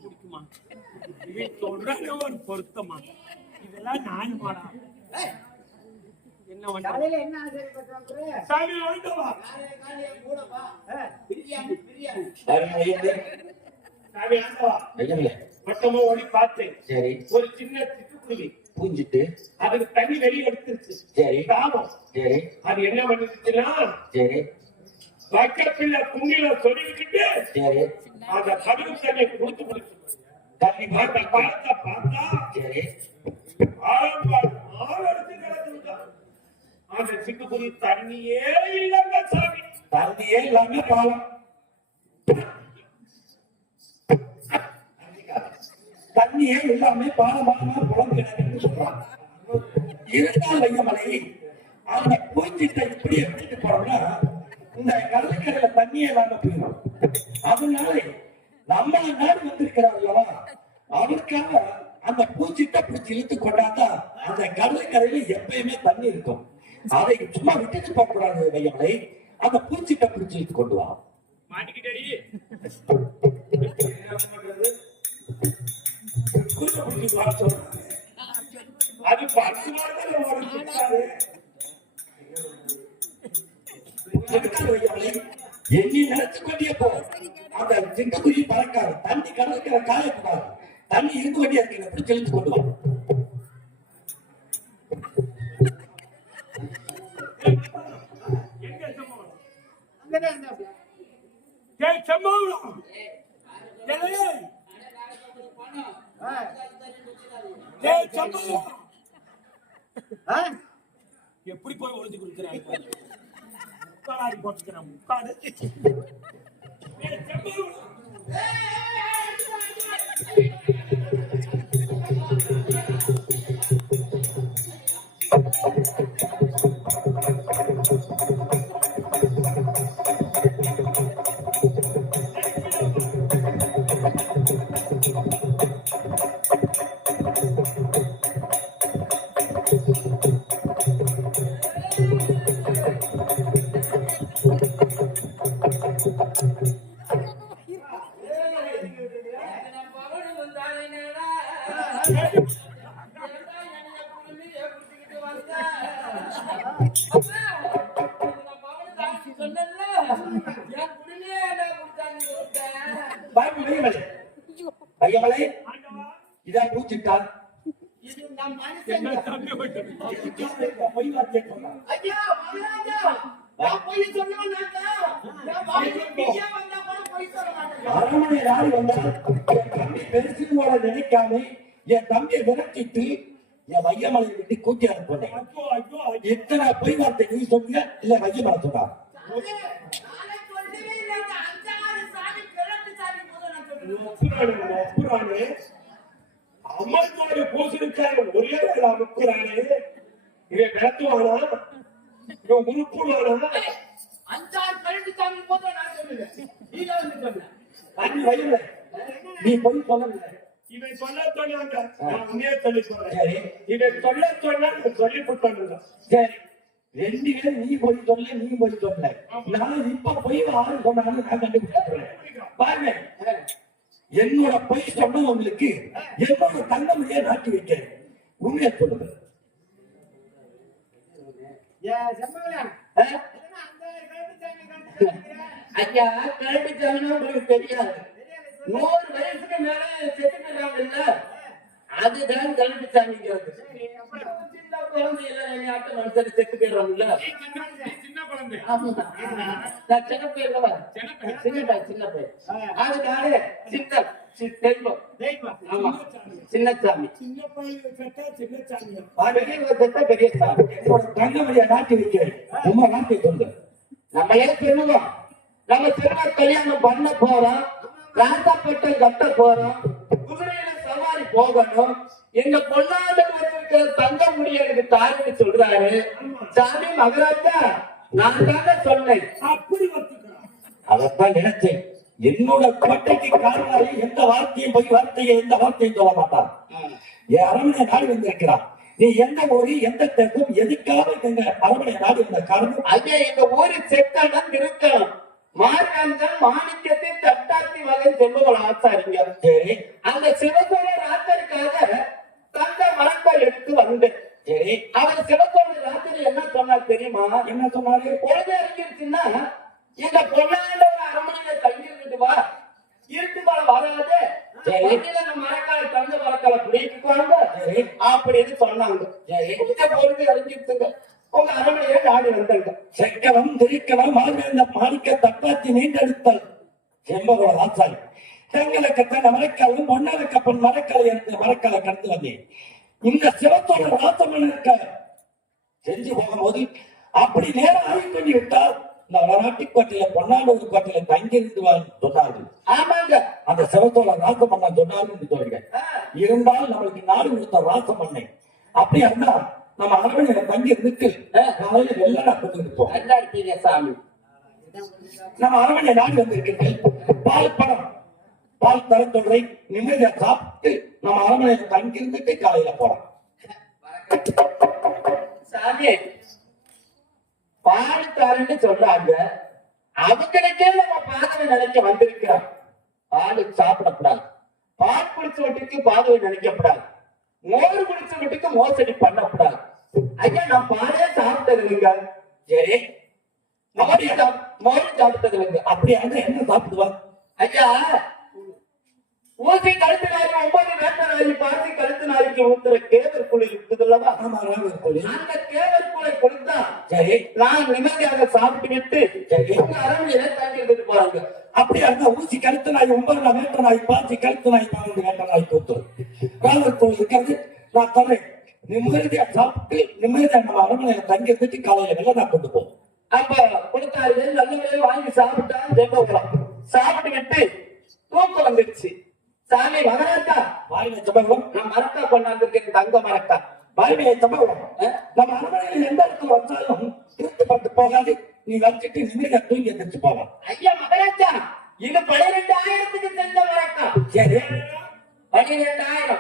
குடிக்குமா இவன் சொல்றாங்க ஒரு பொருத்தமா இதெல்லாம் நானும் மாடா என்ன காலையில என்ன ஆசைப்பட்டாங்க சாமி வாங்கிட்டவா காலையில கூட வா. பிரியாணி சாமி ஆண்டவா மொத்தமா ஓடி பார்த்தேன். சரி ஒரு சின்ன சிட்டுக்குருவி பூஞ்சிட்டு அதுக்கு தண்ணி வெளியே எடுத்துருச்சு. சரி தாபம் சரி அது என்ன பண்ணிருச்சுன்னா சரி வக்கப்பில்ல குண்டில சொருகிக்கிட்டு சரி அந்த கடுகு தண்ணியை கொடுத்து கொடுத்து தண்ணி அந்த பழத்தை பார்த்தா சரி ஆழத்து கிடக்குங்க. அந்த சிட்டுக்குருவி தண்ணியே இல்லைங்க சாமி. தண்ணியே இல்லாம பாலம் தண்ணியே இல்லாம பாலமா குளம் கிடக்குன்னு சொல்றாங்க. இருந்தால் வையமலை அந்த பூஞ்சிட்ட இப்படி எடுத்துட்டு போறோம்னா இந்த கடற்கரையில தண்ணியே இல்லாம போயிடும். அதனால நம்ம நாடு வந்திருக்கிறார் அல்லவா அவருக்காக அந்த பூச்சிட்ட பிடிச்சி இழுத்து கொண்டாந்தா அந்த கடற்கரையில எப்பயுமே தண்ணி இருக்கும். அதை சும்மா விட்டுட்டு போக கூடாது வையமலை. அந்த பூச்சிட்ட பிடிச்சி இழுத்து கொண்டு வா. மாட்டிக்கிட்டடி அது 10 எண்ணி நினைச்சு கொண்டே போ. அந்த சிங்கக்குருவி பறக்காது. தண்ணி கடற்கரை காயக்கூடாது. தண்ணி இருந்து கொண்டே இருக்கு. எப்படி செலுத்து கொண்டு வா. எங்க சம்பவம் அங்கதான் இருந்தாப்ல. ஏய் சம்பவம் ஏய் சம்பவம் எப்படி போய் ஒளிஞ்சு கொடுக்குறாங்க முக்காடி போட்டுக்கிறான் முக்காடு. ஏய் சம்பவம் வையமலை இதான் பூச்சிட்டா என்ன தம்பி விட்டு பொய் வார்த்தை சொன்னா. ஐயா மகாராஜா நான் போய் சொல்லுவேன். அரண்மனை நாள் வந்தால் என் தம்பி பெருசுன்னு போல நினைக்காம என் தம்பியை விரட்டிட்டு என் வையமலை விட்டு கூட்டி அனுப்பினேன். எத்தனை பொய் வார்த்தை நீ சொன்னீங்க இல்ல வையமலை சொன்னா? அம்மாவோட பூசணிக்காய் ஒரே அமுக்குறானே இவன் விளக்குவானா இவன் உருப்புவானா? நீ பொய் சொல்லல. இவன் சொல்ல சொன்னாங்க நான் உண்மையே சொல்லி சொல்றேன். இவன் சொல்ல சொன்னா சொல்லி கொடுத்தாங்க. சரி ரெண்டு பேரும் நீ போய் சொல்ல நீ போய் சொல்ல நான் இப்ப போய் ஆறு சொன்னாலும் நான் கண்டுபிடிச்சிடுறேன் பாருங்க என்னோட பொய் சொன்ன உங்களுக்கு என்னோட தங்கமணியை நாட்டி வைக்கிறேன் உண்மையை சொல்லுங்க ஐயா கல்விச்சாமின்னா உங்களுக்கு தெரியாது 100 வயசுக்கு மேல செத்துக்கிறாங்கல்ல அதுதான் கல்விச்சாமிங்கிறது சின்ன குழந்தை எல்லாம் விளையாட்டு மனுஷன் செத்து போயிடுறாங்கல்ல சின்ன குழந்தை நான் சின்ன பேர்ல சின்ன பேர் அதுக்காக சின்னசாமி பெரிய சாமி என்னோட தங்கமணியை நாட்டி வைக்கிறேன் உமா நாட்டி சொல்லு நம்மளே சொல்லுவோம் நம்ம திரும்ப கல்யாணம் பண்ண போறோம் ராசாப்பட்டை கட்ட போறோம் குதிரையில சவாரி போகணும் எங்க பொண்ணாண்டு வச்சிருக்கிற தங்க முடியலுக்கு தாரின்னு சொல்றாரு சாமி மகராஜா நான் தாங்க சொன்னேன் அப்படி அதைத்தான் நினைச்சேன் என்னோட கோட்டைக்கு காரணாலே எந்த வார்த்தையும் போய் எந்த வார்த்தையும் சொல்ல மாட்டான் என் அரண்மனை நாடு வந்திருக்கிறான் நீ எந்த ஊரு எந்த தேசம் எதுக்காக எங்க அரண்மனை நாடு வந்த காரணம் ஐயா எங்க ஊரு செத்தனம் இருக்கணும் மார்காந்தன் மாணிக்கத்தின் தட்டாத்தி மகன் செல்வங்கள் ஆச்சாரிங்க சரி அந்த சிவசோழ ராஜருக்காக தங்க மரங்கள் எடுத்து வந்தேன் சரி அவர் சிவசோழ ராஜர் என்ன சொன்னார் தெரியுமா என்ன சொன்னாரு பொழுது அறிஞ்சிருச்சுன்னா எங்க பொண்ணாண்டவர் அரண்மனையில தங்கி இருந்துட்டு வா இருட்டு காலம் வராது மரக்கால தங்க மரக்கால பிடிக்கிட்டு வாங்க அப்படின்னு சொன்னாங்க இந்த பொழுது அறிஞ்சிருச்சுங்க உங்க அரண்மனையில நாடு வந்தாங்க செக்கலம் திரிக்கலாம் மார்காந்த மாணிக்க தட்டாத்தி நீண்டெடுத்தல் செம்பகோட ஆச்சாரி தங்களை கட்ட மரக்காலும் மண்ணால கப்பன் மரக்காலை இருந்து மரக்காலை கடந்து வந்தேன் இந்த சிவத்தோட ராசமன் இருக்க செஞ்சு போகும்போது அப்படி நேரம் ஆகிக்கொண்டு விட்டால் இந்த வடநாட்டுக்கோட்டையில பொன்னாண்டூர் கோட்டையில தங்கியிருந்து சொன்னார்கள் ஆமாங்க அந்த சிவத்தோட ராசமன்னன் சொன்னார்கள் சொல்லுங்க இருந்தால் நம்மளுக்கு நாடு கொடுத்த ராசமண்ணை அப்படியா இருந்தா நம்ம அரண்மனையில தங்கி இருந்துட்டு காலையில வெள்ளனா கொண்டு இருப்போம் நல்லா இருக்கீங்க சாமி நம்ம அரண்மனை நாடு வந்திருக்கிறேன் பால் பழம் பால் தர சொல்றை நிம்மதியா சாப்பிட்டு நம்ம அரண்மனையில தங்கி இருந்துட்டு காலையில போறோம் சாமி பாடுத்தாருன்னு சொல்றாங்க அவங்களுக்கே நம்ம பாதவை நினைக்க வந்திருக்கிறோம் பால் சாப்பிடக்கூடாது பால் குடிச்ச வீட்டுக்கு பாதவை நினைக்கப்படாது மோர் குடிச்ச வீட்டுக்கு மோசடி பண்ணக்கூடாது ஐயா நான் பாலே சாப்பிட்டது இல்லைங்க சரி மோர் சாப்பிட்டது இல்லைங்க அப்படியா என்ன சாப்பிடுவா ஐயா ஊசி கழுத்து நாய் 9 வேட்ட நாய் பாசி கழுத்து நாய்க்கு ஊத்துற கேவர் குழி இருக்குதுல்லவா அந்த கேவர் குழி கொடுத்தா சரி நான் நிம்மதியாக சாப்பிட்டு விட்டு உங்க அரண்மனையில தங்கி இருந்துட்டு போறாங்க அப்படியா இருந்தா ஊசி கழுத்து நாய் 9 வேட்ட நாய் பாசி கழுத்து நாய் 12 வேட்ட நாய் கூத்து காவல்துறை இருக்கிறது நான் தரேன் நிம்மதியா சாப்பிட்டு நிம்மதியா நம்ம அரண்மனையில தங்கி இருந்துட்டு காலையில வெள்ள நான் கொண்டு போவோம் அப்ப கொடுத்தாரு நல்ல வேலையை வாங்கி சாப்பிட்டா ஜெபம் சாப்பிட்டு விட்டு தூக்கம் வந்துருச்சு சாமி மகராட்டா வாயில சம்பவம் நான் மரக்கா கொண்டாந்துருக்கேன் தங்க மரக்கா வாயில சம்பவம் நம்ம அரண்மனையில எந்த இடத்துல வச்சாலும் திருத்தப்பட்டு போகாது நீ வச்சுட்டு நிம்மதியா தூங்கி எந்திரிச்சு போகலாம் ஐயா மகராஜா இது 12,000க்கு செஞ்ச மரக்கா சரி 12,000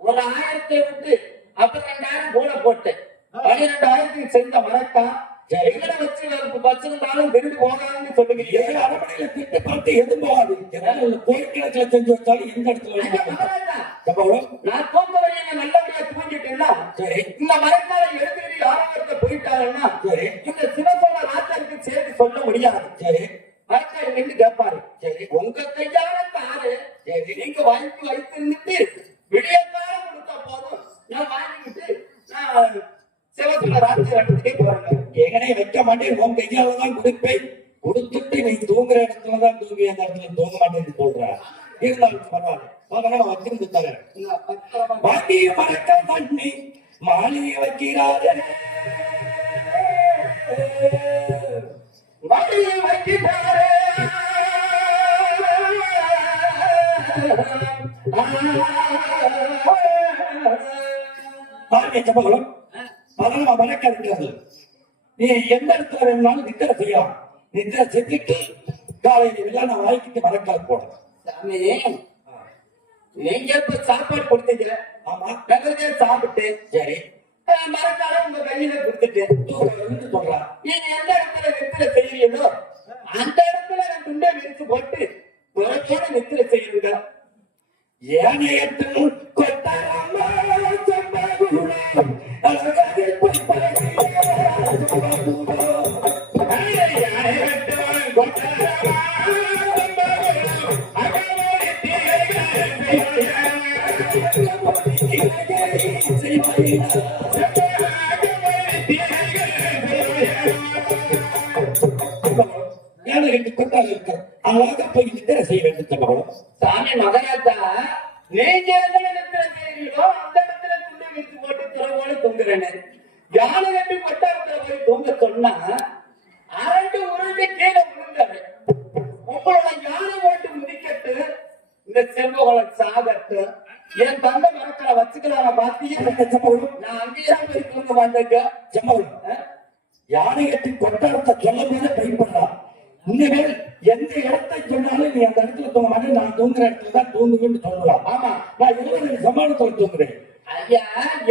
ஒரு 1000 விட்டு அப்புறம் 2,000 கூட போட்டு 12,000க்கு செஞ்ச மரக்கா எங்களை வச்சு வச்சிருந்தாலும் திரும்பி போகாதுன்னு சொல்லுங்க அரண்மனையில திட்டு பார்த்து எதுவும் போகாது கோயில்கிழக்குல செஞ்சு வச்சாலும் எந்த இடத்துல நான் தூங்க வரையில நல்லபடியா தூங்கிட்டேன்னா சரி இந்த மரக்கால எடுத்துக்கிட்டு யாராவது போயிட்டாருன்னா சரி இந்த சிவசோழ ராஜாவுக்கு சேர்த்து சொல்ல முடியாது சரி மரக்கால் நின்று கேட்பாரு சரி உங்க கையால தாரு சரி நீங்க வாங்கி வைத்திருந்துட்டு விடியக்கால கொடுத்தா போதும் நான் வாங்கிக்கிட்டு நான் சிவசோழ ராஜ்யம் எடுத்துட்டே போறேன் எங்கனே வைக்க மாட்டேன் உன் கையாலதான் கொடுப்பேன் கொடுத்துட்டு நீ தூங்குற இடத்துலதான் தூங்கி அந்த இடத்துல தூங்க மாட்டேன்னு சொல்ற இருந்தாலும் பரவாயில்ல வச்சிருந்து தரேன் வாங்கிய மறக்க பண்ணி மாளிகை வைக்கிறாரே மாளிகை வைக்கிறாரே பாருங்க சம்பளம் பதினமா மறக்க இருக்கிறது நீ எந்த இடத்துல வேணும்னாலும் நித்திர செய்யலாம் நித்திர செஞ்சுட்டு காலையில எல்லாம் நான் வாங்கிட்டு மறக்காது போனேன் சாமி நீங்க இப்ப சாப்பாடு கொடுத்தீங்க ஆமா நல்லதே சாப்பிட்டு சரி மரக்கால உங்க கையில கொடுத்துட்டு சொல்றான். நீங்க எந்த இடத்துல நெத்தில செய்யறீங்களோ அந்த இடத்துல நான் துண்டை விரிச்சு போட்டு துறையோட நெத்தில செய்யுங்க. ஏனையத்தில் கொட்டாரம்மா செம்பகுளம் அழகாக ஏழைகளுக்கு கொட்டாரம் இருக்க அழகாக போய் நித்திரை செய்ய வேண்டும் செம்பகுளம். சாமி மகராஜா நீங்க எந்த இடத்துல செய்யறீங்களோ அந்த இடத்துல துண்டை விரிச்சு போட்டு துறையோட தொங்குறேன்னு யானை கட்டி கொட்டாரத்துல போய் தொங்க சொன்னா அரண்டு உருண்டு கீழே விழுந்தாரு. உங்களோட யானை ஓட்டு முடிக்கட்டு இந்த செம்பகுளம் சாகட்டு என் தந்த மரத்துல வச்சுக்கலாம் பாத்தீங்க. நான் அங்கேயே போய் தூங்க வந்தேங்க. செம்பகுளம் யானையத்தின் கொட்டாரத்தை சொல்லும் போது பயப்படலாம். இனிமேல் எந்த இடத்தை சொன்னாலும் நீ அந்த இடத்துல தூங்க மாட்டேன், நான் தூங்குற இடத்துல தான் தூங்குவேன்னு சொல்லலாம். ஆமா நான் 20 சமாளத்துல தூங்குறேன். ஐயா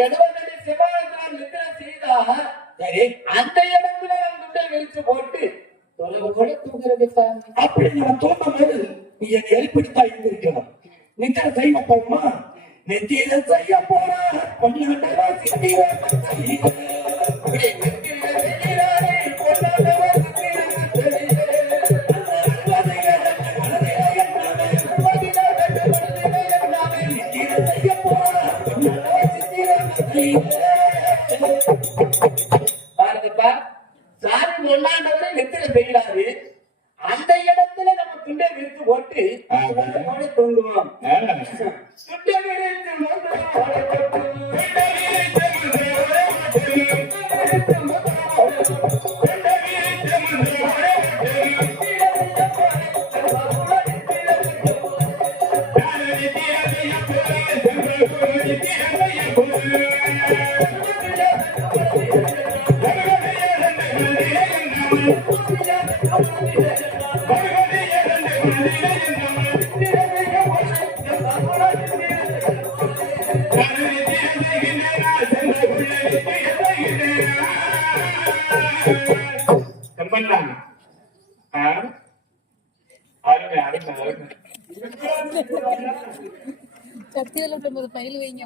70 அடி சிவாலயத்தில் நித்திரை செய்தா சரி, அந்த இடத்துல நான் துண்டை விரிச்சு போட்டு தொலைவோட தூங்குறது சாமி. அப்படி நான் தூங்கும் போது நீ என்னை எழுப்பிட்டுதான் இருந்திருக்கணும். நித்திரை செய்ய போகுமா? நெத்தியில செய்ய போற பொன்னாண்டவா சித்திர அப்படி நெத்தியில செய்கிறாரே பொன்னாண்டவா சித்திர பாருங்கப்பா, சாமி பொன்னாண்டவரை நெத்தில செய்கிறாரு. அந்த இடத்துல நம்ம துண்டை விரித்து போட்டு தூங்குவோம். துண்டை விரித்து சத்தியில பயில் வைங்க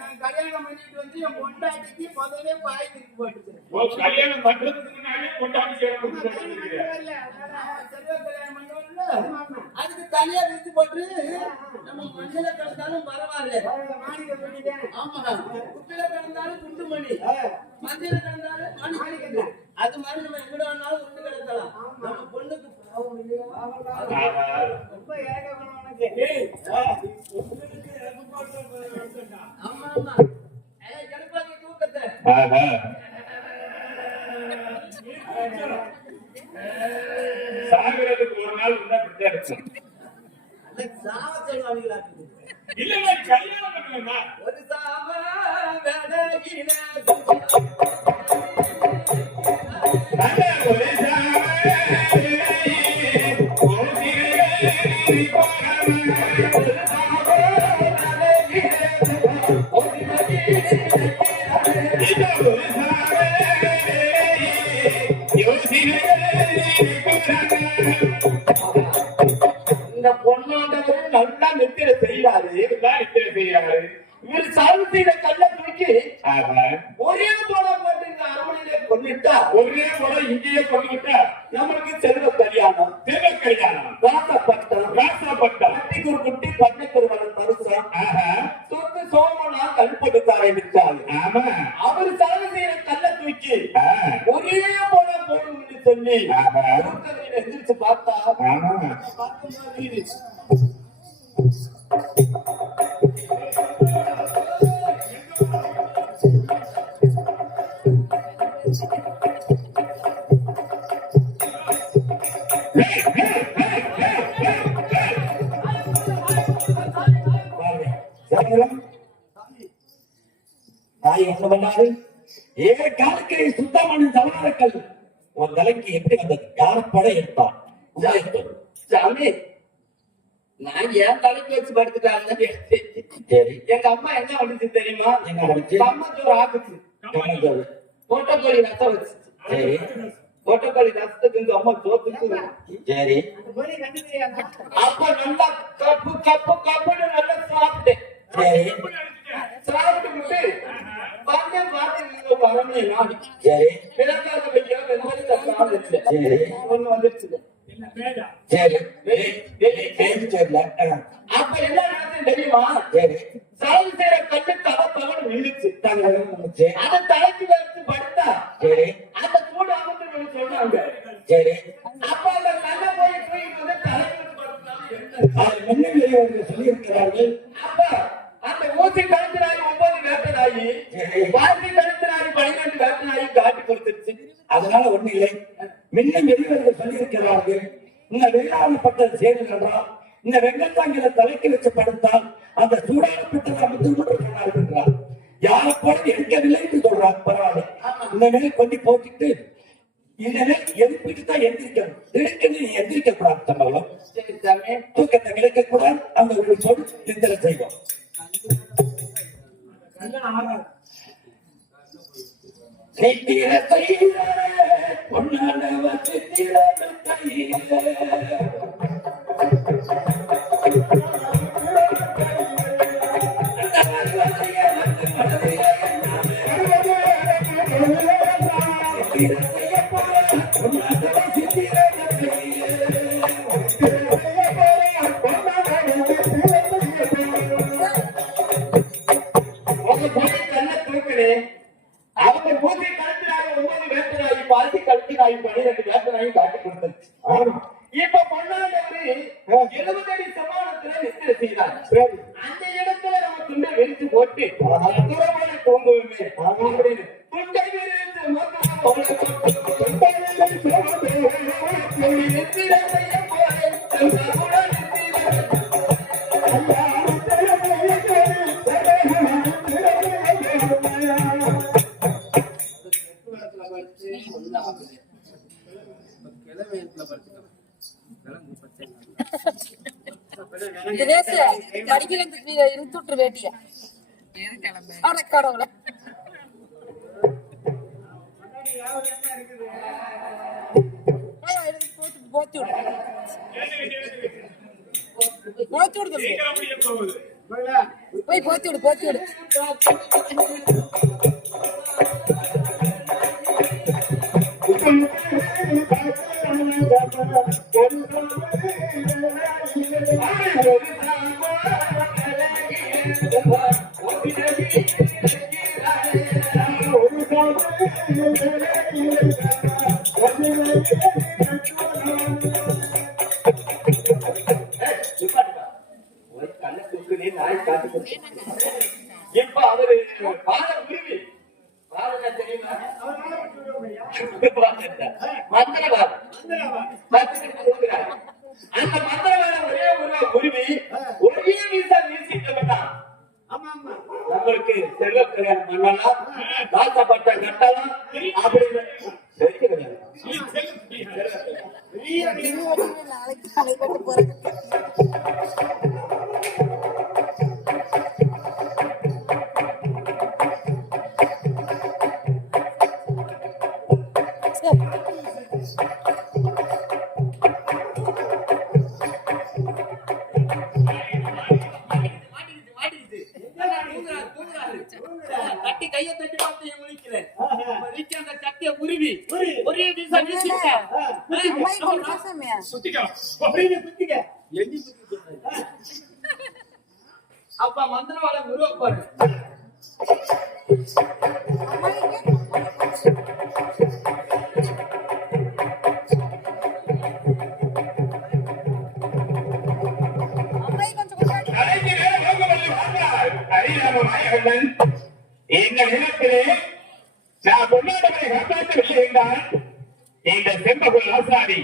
நான் கல்யாணம் பண்ணிட்டு வந்து என் பொண்டாட்டிக்கு முதலே பாய் தூக்கி போட்டுச்சு. கல்யாணம் பண்றதுக்கு முன்னாடி கொண்டாடி அதுக்கு தனியா விரிச்சு போட்டு நம்ம மஞ்சள கிடந்தாலும் பரவாயில்ல. ஆமா, குப்பில கிடந்தாலும் குண்டு மணி, மஞ்சள கிடந்தாலும் மணி. அது மாதிரி நம்ம எங்க வேணாலும் உண்டு கிடக்கலாம். நம்ம பொண்ணுக்கு ரொம்ப ஏகப்படும் உனக்கு. ஆமா ஆமா, கிடப்பாங்க தூக்கத்தை. சாகிறதுக்கு ஒரு நாள் முன்னா பிடிச்சா இருக்கும். சாவ சொல்லுவாங்களா? இல்ல கல்யாணம் பண்ணலன்னா ஒரு சாவ வேடகில இந்த பொண்ணாண்டவர் நல்லா நெத்திர செய்யறாரு. இவர் சாவித்திர கல்ல தூக்கி ஒரே போல போட்டு இந்த அரமனையிலே கொண்டுட்டா, ஒரே போல இங்கேயே கொண்டுகிட்டா நம்மளுக்கு செல்வ கல்யாணம், ராசப்பட்டம், பட்டிக்கு ஒரு குட்டி, பண்ணைக்கு ஒரு வளம் தருசம், சொத்து சோமனா கல்பட்டு ஆரம்பித்தாரு. அவர் சாவித்திர கல்ல தூக்கி ஒரே போல போடுன்னு சொல்லி எந்திரிச்சு பார்த்தா காலக்கரை சுத்தமான தவறாக்கள் ஒரு தலைக்கு எப்படி வந்தது? யார் படம் எடுத்தார்? சாமி நான் ஏன் தலைக்கு வச்சு படுத்துட்டாங்கன்னு சரி எங்க அம்மா என்ன பண்ணுச்சு தெரியுமா? என்ன பண்ணுச்சு? கம்மச்சோறு ஆக்குச்சு, கம்மஞ்சோறு. பொட்டக்கோழி ரசம் வச்சு. சரி பொட்டக்கோழி ரசத்துக்கு எங்க அம்மா தோத்துச்சு. சரி அப்ப நல்லா கப்பு கப்பு கப்புன்னு நல்லா சாப்பிட்டேன். சரி சாப்பிட்டு வரமே நாடி சரி விளக்காத வைக்க வெறும் சரி ஒண்ணு வந்துருச்சு. சரி பேரு தெரியல. அப்ப என்ன நடக்குது தெரியுமா? சரி சாவு செய்யற கண்ணு தலை தவறு விழுச்சு. தங்கச்சி. அதை தலைக்கு வச்சு படுத்தா சரி அந்த சூடு அமுத்து சொன்னாங்க. சரி அப்ப அந்த கண்ணை போய் தூக்கி வந்து தலைக்கு வச்சு படுத்தாலும் முன்னே சொல்லியிருக்கிறார்கள். அப்ப அந்த ஊசி கழுத்து நாய் 9 வேட்ட நாயி, பாசி கழுத்து நாய் 12 வேட்ட நாயி காட்டி கொடுத்துருச்சு. அதனால ஒண்ணு இல்லை. மின்னும் பெரியவர்கள் சொல்லியிருக்கிறார்கள், இந்த வேளாணப்பட்ட சேருகிறார், இந்த வெங்கத்தாங்கில தலைக்கு வச்சு படுத்தால் அந்த சூடானப்பட்ட அமுத்து மட்டும் சொன்னார். யாரை போல எடுக்கவில்லை என்று சொல்றாங்க. பரவாயில்லை, இந்த நிலை கொண்டு போட்டுட்டு இந்த நிலை எதிர்ப்பிட்டு தான் எந்திரிக்கணும். திடீர்னு எந்திரிக்க கூடாது. சம்பவம் சரி சாமி, தூக்கத்தை விளக்க கூடாது. அந்த ஒரு சொல் சிந்தனை செய்வோம். நித்திர செய்த பொன்னானவ சித்திர அவங்க ஊசி கழுத்து நாய் 9 வேட்ட நாய், பாசி கழுத்து நாய் 12 வேட்ட நாய் காட்டி கொடுத்துருச்சு. இப்ப பொன்னாண்டவரு 70 அடி சமானத்துல நித்திரை செய்தார். அந்த இடத்துல நம்ம துண்டை வெடிச்சு போட்டு துறவனை தூங்குவோமே அப்படின்னு துண்டை விரித்து நித்திரை செய்ய இருந்துட்டு வேட்டிய கடவுள போத்தி விடு போய் போத்தி விடு போத்தி விடு. இப்ப அவரு பாத உரிமை பாத தெரியுமா? மந்திரவாதம் அந்த மந்திரவாதம் ஒரே ஒரு உரிமை ஒரே வீசா வீசிட்டவன் நம்மளுக்கு செல்வ கல்யாணம் பண்ணலாம், காசப்பட்ட கட்டலாம் அப்படின்னு நாளைக்கு தலைப்பட்டு போறேன். தட்டி கையை தட்டி பார்த்து முடிக்கிறேன். அந்த சட்டியை உருவி ஒரே வீசா வீசிட்டேன். அப்ப மந்திரவாதம் உருவப்பாரு. இந்த நேரத்திலே நான் பொன்னாட்டவரை காப்பாற்றவில்லை என்றால் இந்த செம்பகுல் ஆசாரி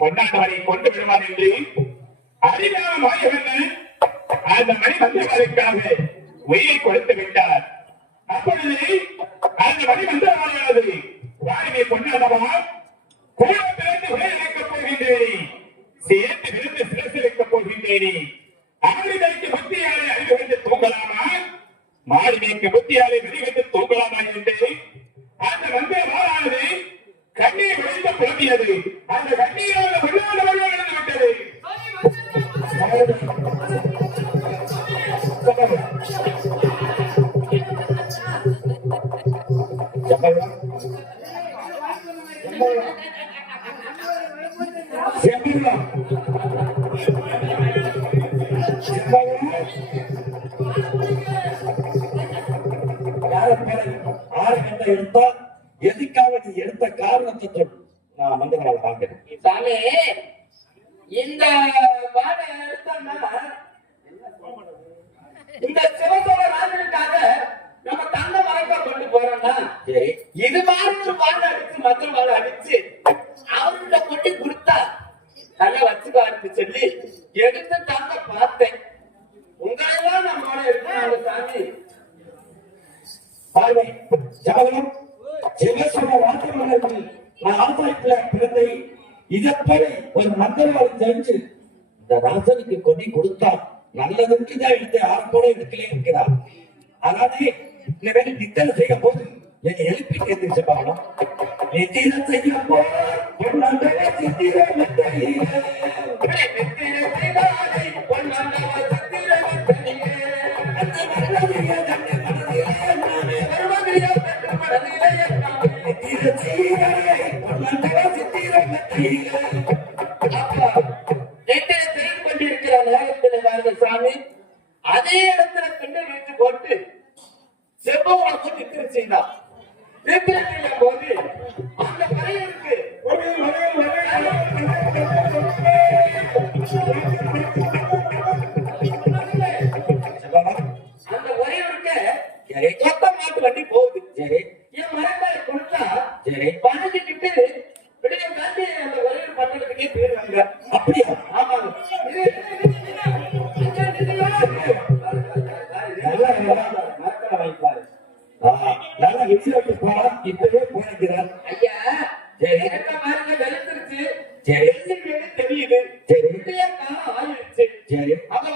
பொன்னாட்டவரை கொண்டு விடுவார் என்று அறியாத மாயவன் அந்த மணிமந்திரவாதிக்காக உயிரை கொடுத்து விட்டார். அப்பொழுது அந்த மணிமந்திரவாதியானது வாரினை பொன்னாட்டவா கூட பிறந்து உயிரிழக்கப் போகின்றேனே, சேர்த்து விருந்து சிறசிருக்கப் போகின்றேனே, கொட்டியது அந்த கண்ணியோட உள்ளாடு விட்டது. எடுத்தா எதுக்காக நீ எடுத்த காரணத்தை சொல்லு. நான் வந்து பாக்கிறேன். சாமி இந்த வாழை எடுத்தோம்னா இந்த சிவசோழ ராஜனுக்காக நம்ம தங்க மரப்பா கொண்டு போறோம்னா சரி, இது மாதிரி ஒரு வாழை அடிச்சு மற்ற வாழை அடிச்சு அவர்கிட்ட கொண்டு கொடுத்தா தங்க வச்சுக்காருன்னு சொல்லி எடுத்து தங்க பார்த்தேன். உங்களெல்லாம் நம்மளோட எடுத்தாங்க சாமி. பார்வை ஜாதகம் சிவசோழ ராஜமன்னர்கள் நான் ஆசாயத்துல பிறந்தை இதப்படி ஒரு மந்திரவாதி தெரிஞ்சு இந்த ராசனுக்கு கொடி கொடுத்தா நல்லதுக்கு தான் எடுத்து ஆரம்போட எடுக்கலே இருக்கிறார். அதாவது இனிமேல் நித்தனை செய்ய போது என்னை எழுப்பி கேட்டு பார்க்கணும். நித்திர செய்ய கொண்டிருக்கிற நேரத்தில் சாமி அதே இடத்துல கொண்டு வைத்து போட்டு செவ்வளவு நித்திரை செய்தார். நித்திரை செய்யும் போது அந்த பையனுக்கு அந்த ஒரேவருக்கு கொத்த மாட்டு வண்டி போகுது. சரி, என் மரங்களை கொடுத்தா சரி, பணக்கிட்டு விடைய தாண்டி அந்த ஒரேவர் பட்டணத்துக்கே போயிருவாங்க. அப்படியா? ஆமாங்க. மரங்களை வைப்பாரு. நல்லா விசிலட்டு போலாம். இப்பவே போயிருக்கிறார். ஐயா சரி, எனக்கு பாருங்க வெளுத்துருச்சு. சரி, தெரியுது. சரி, இப்படியே காலம் ஆயிடுச்சு. சரி, அவர்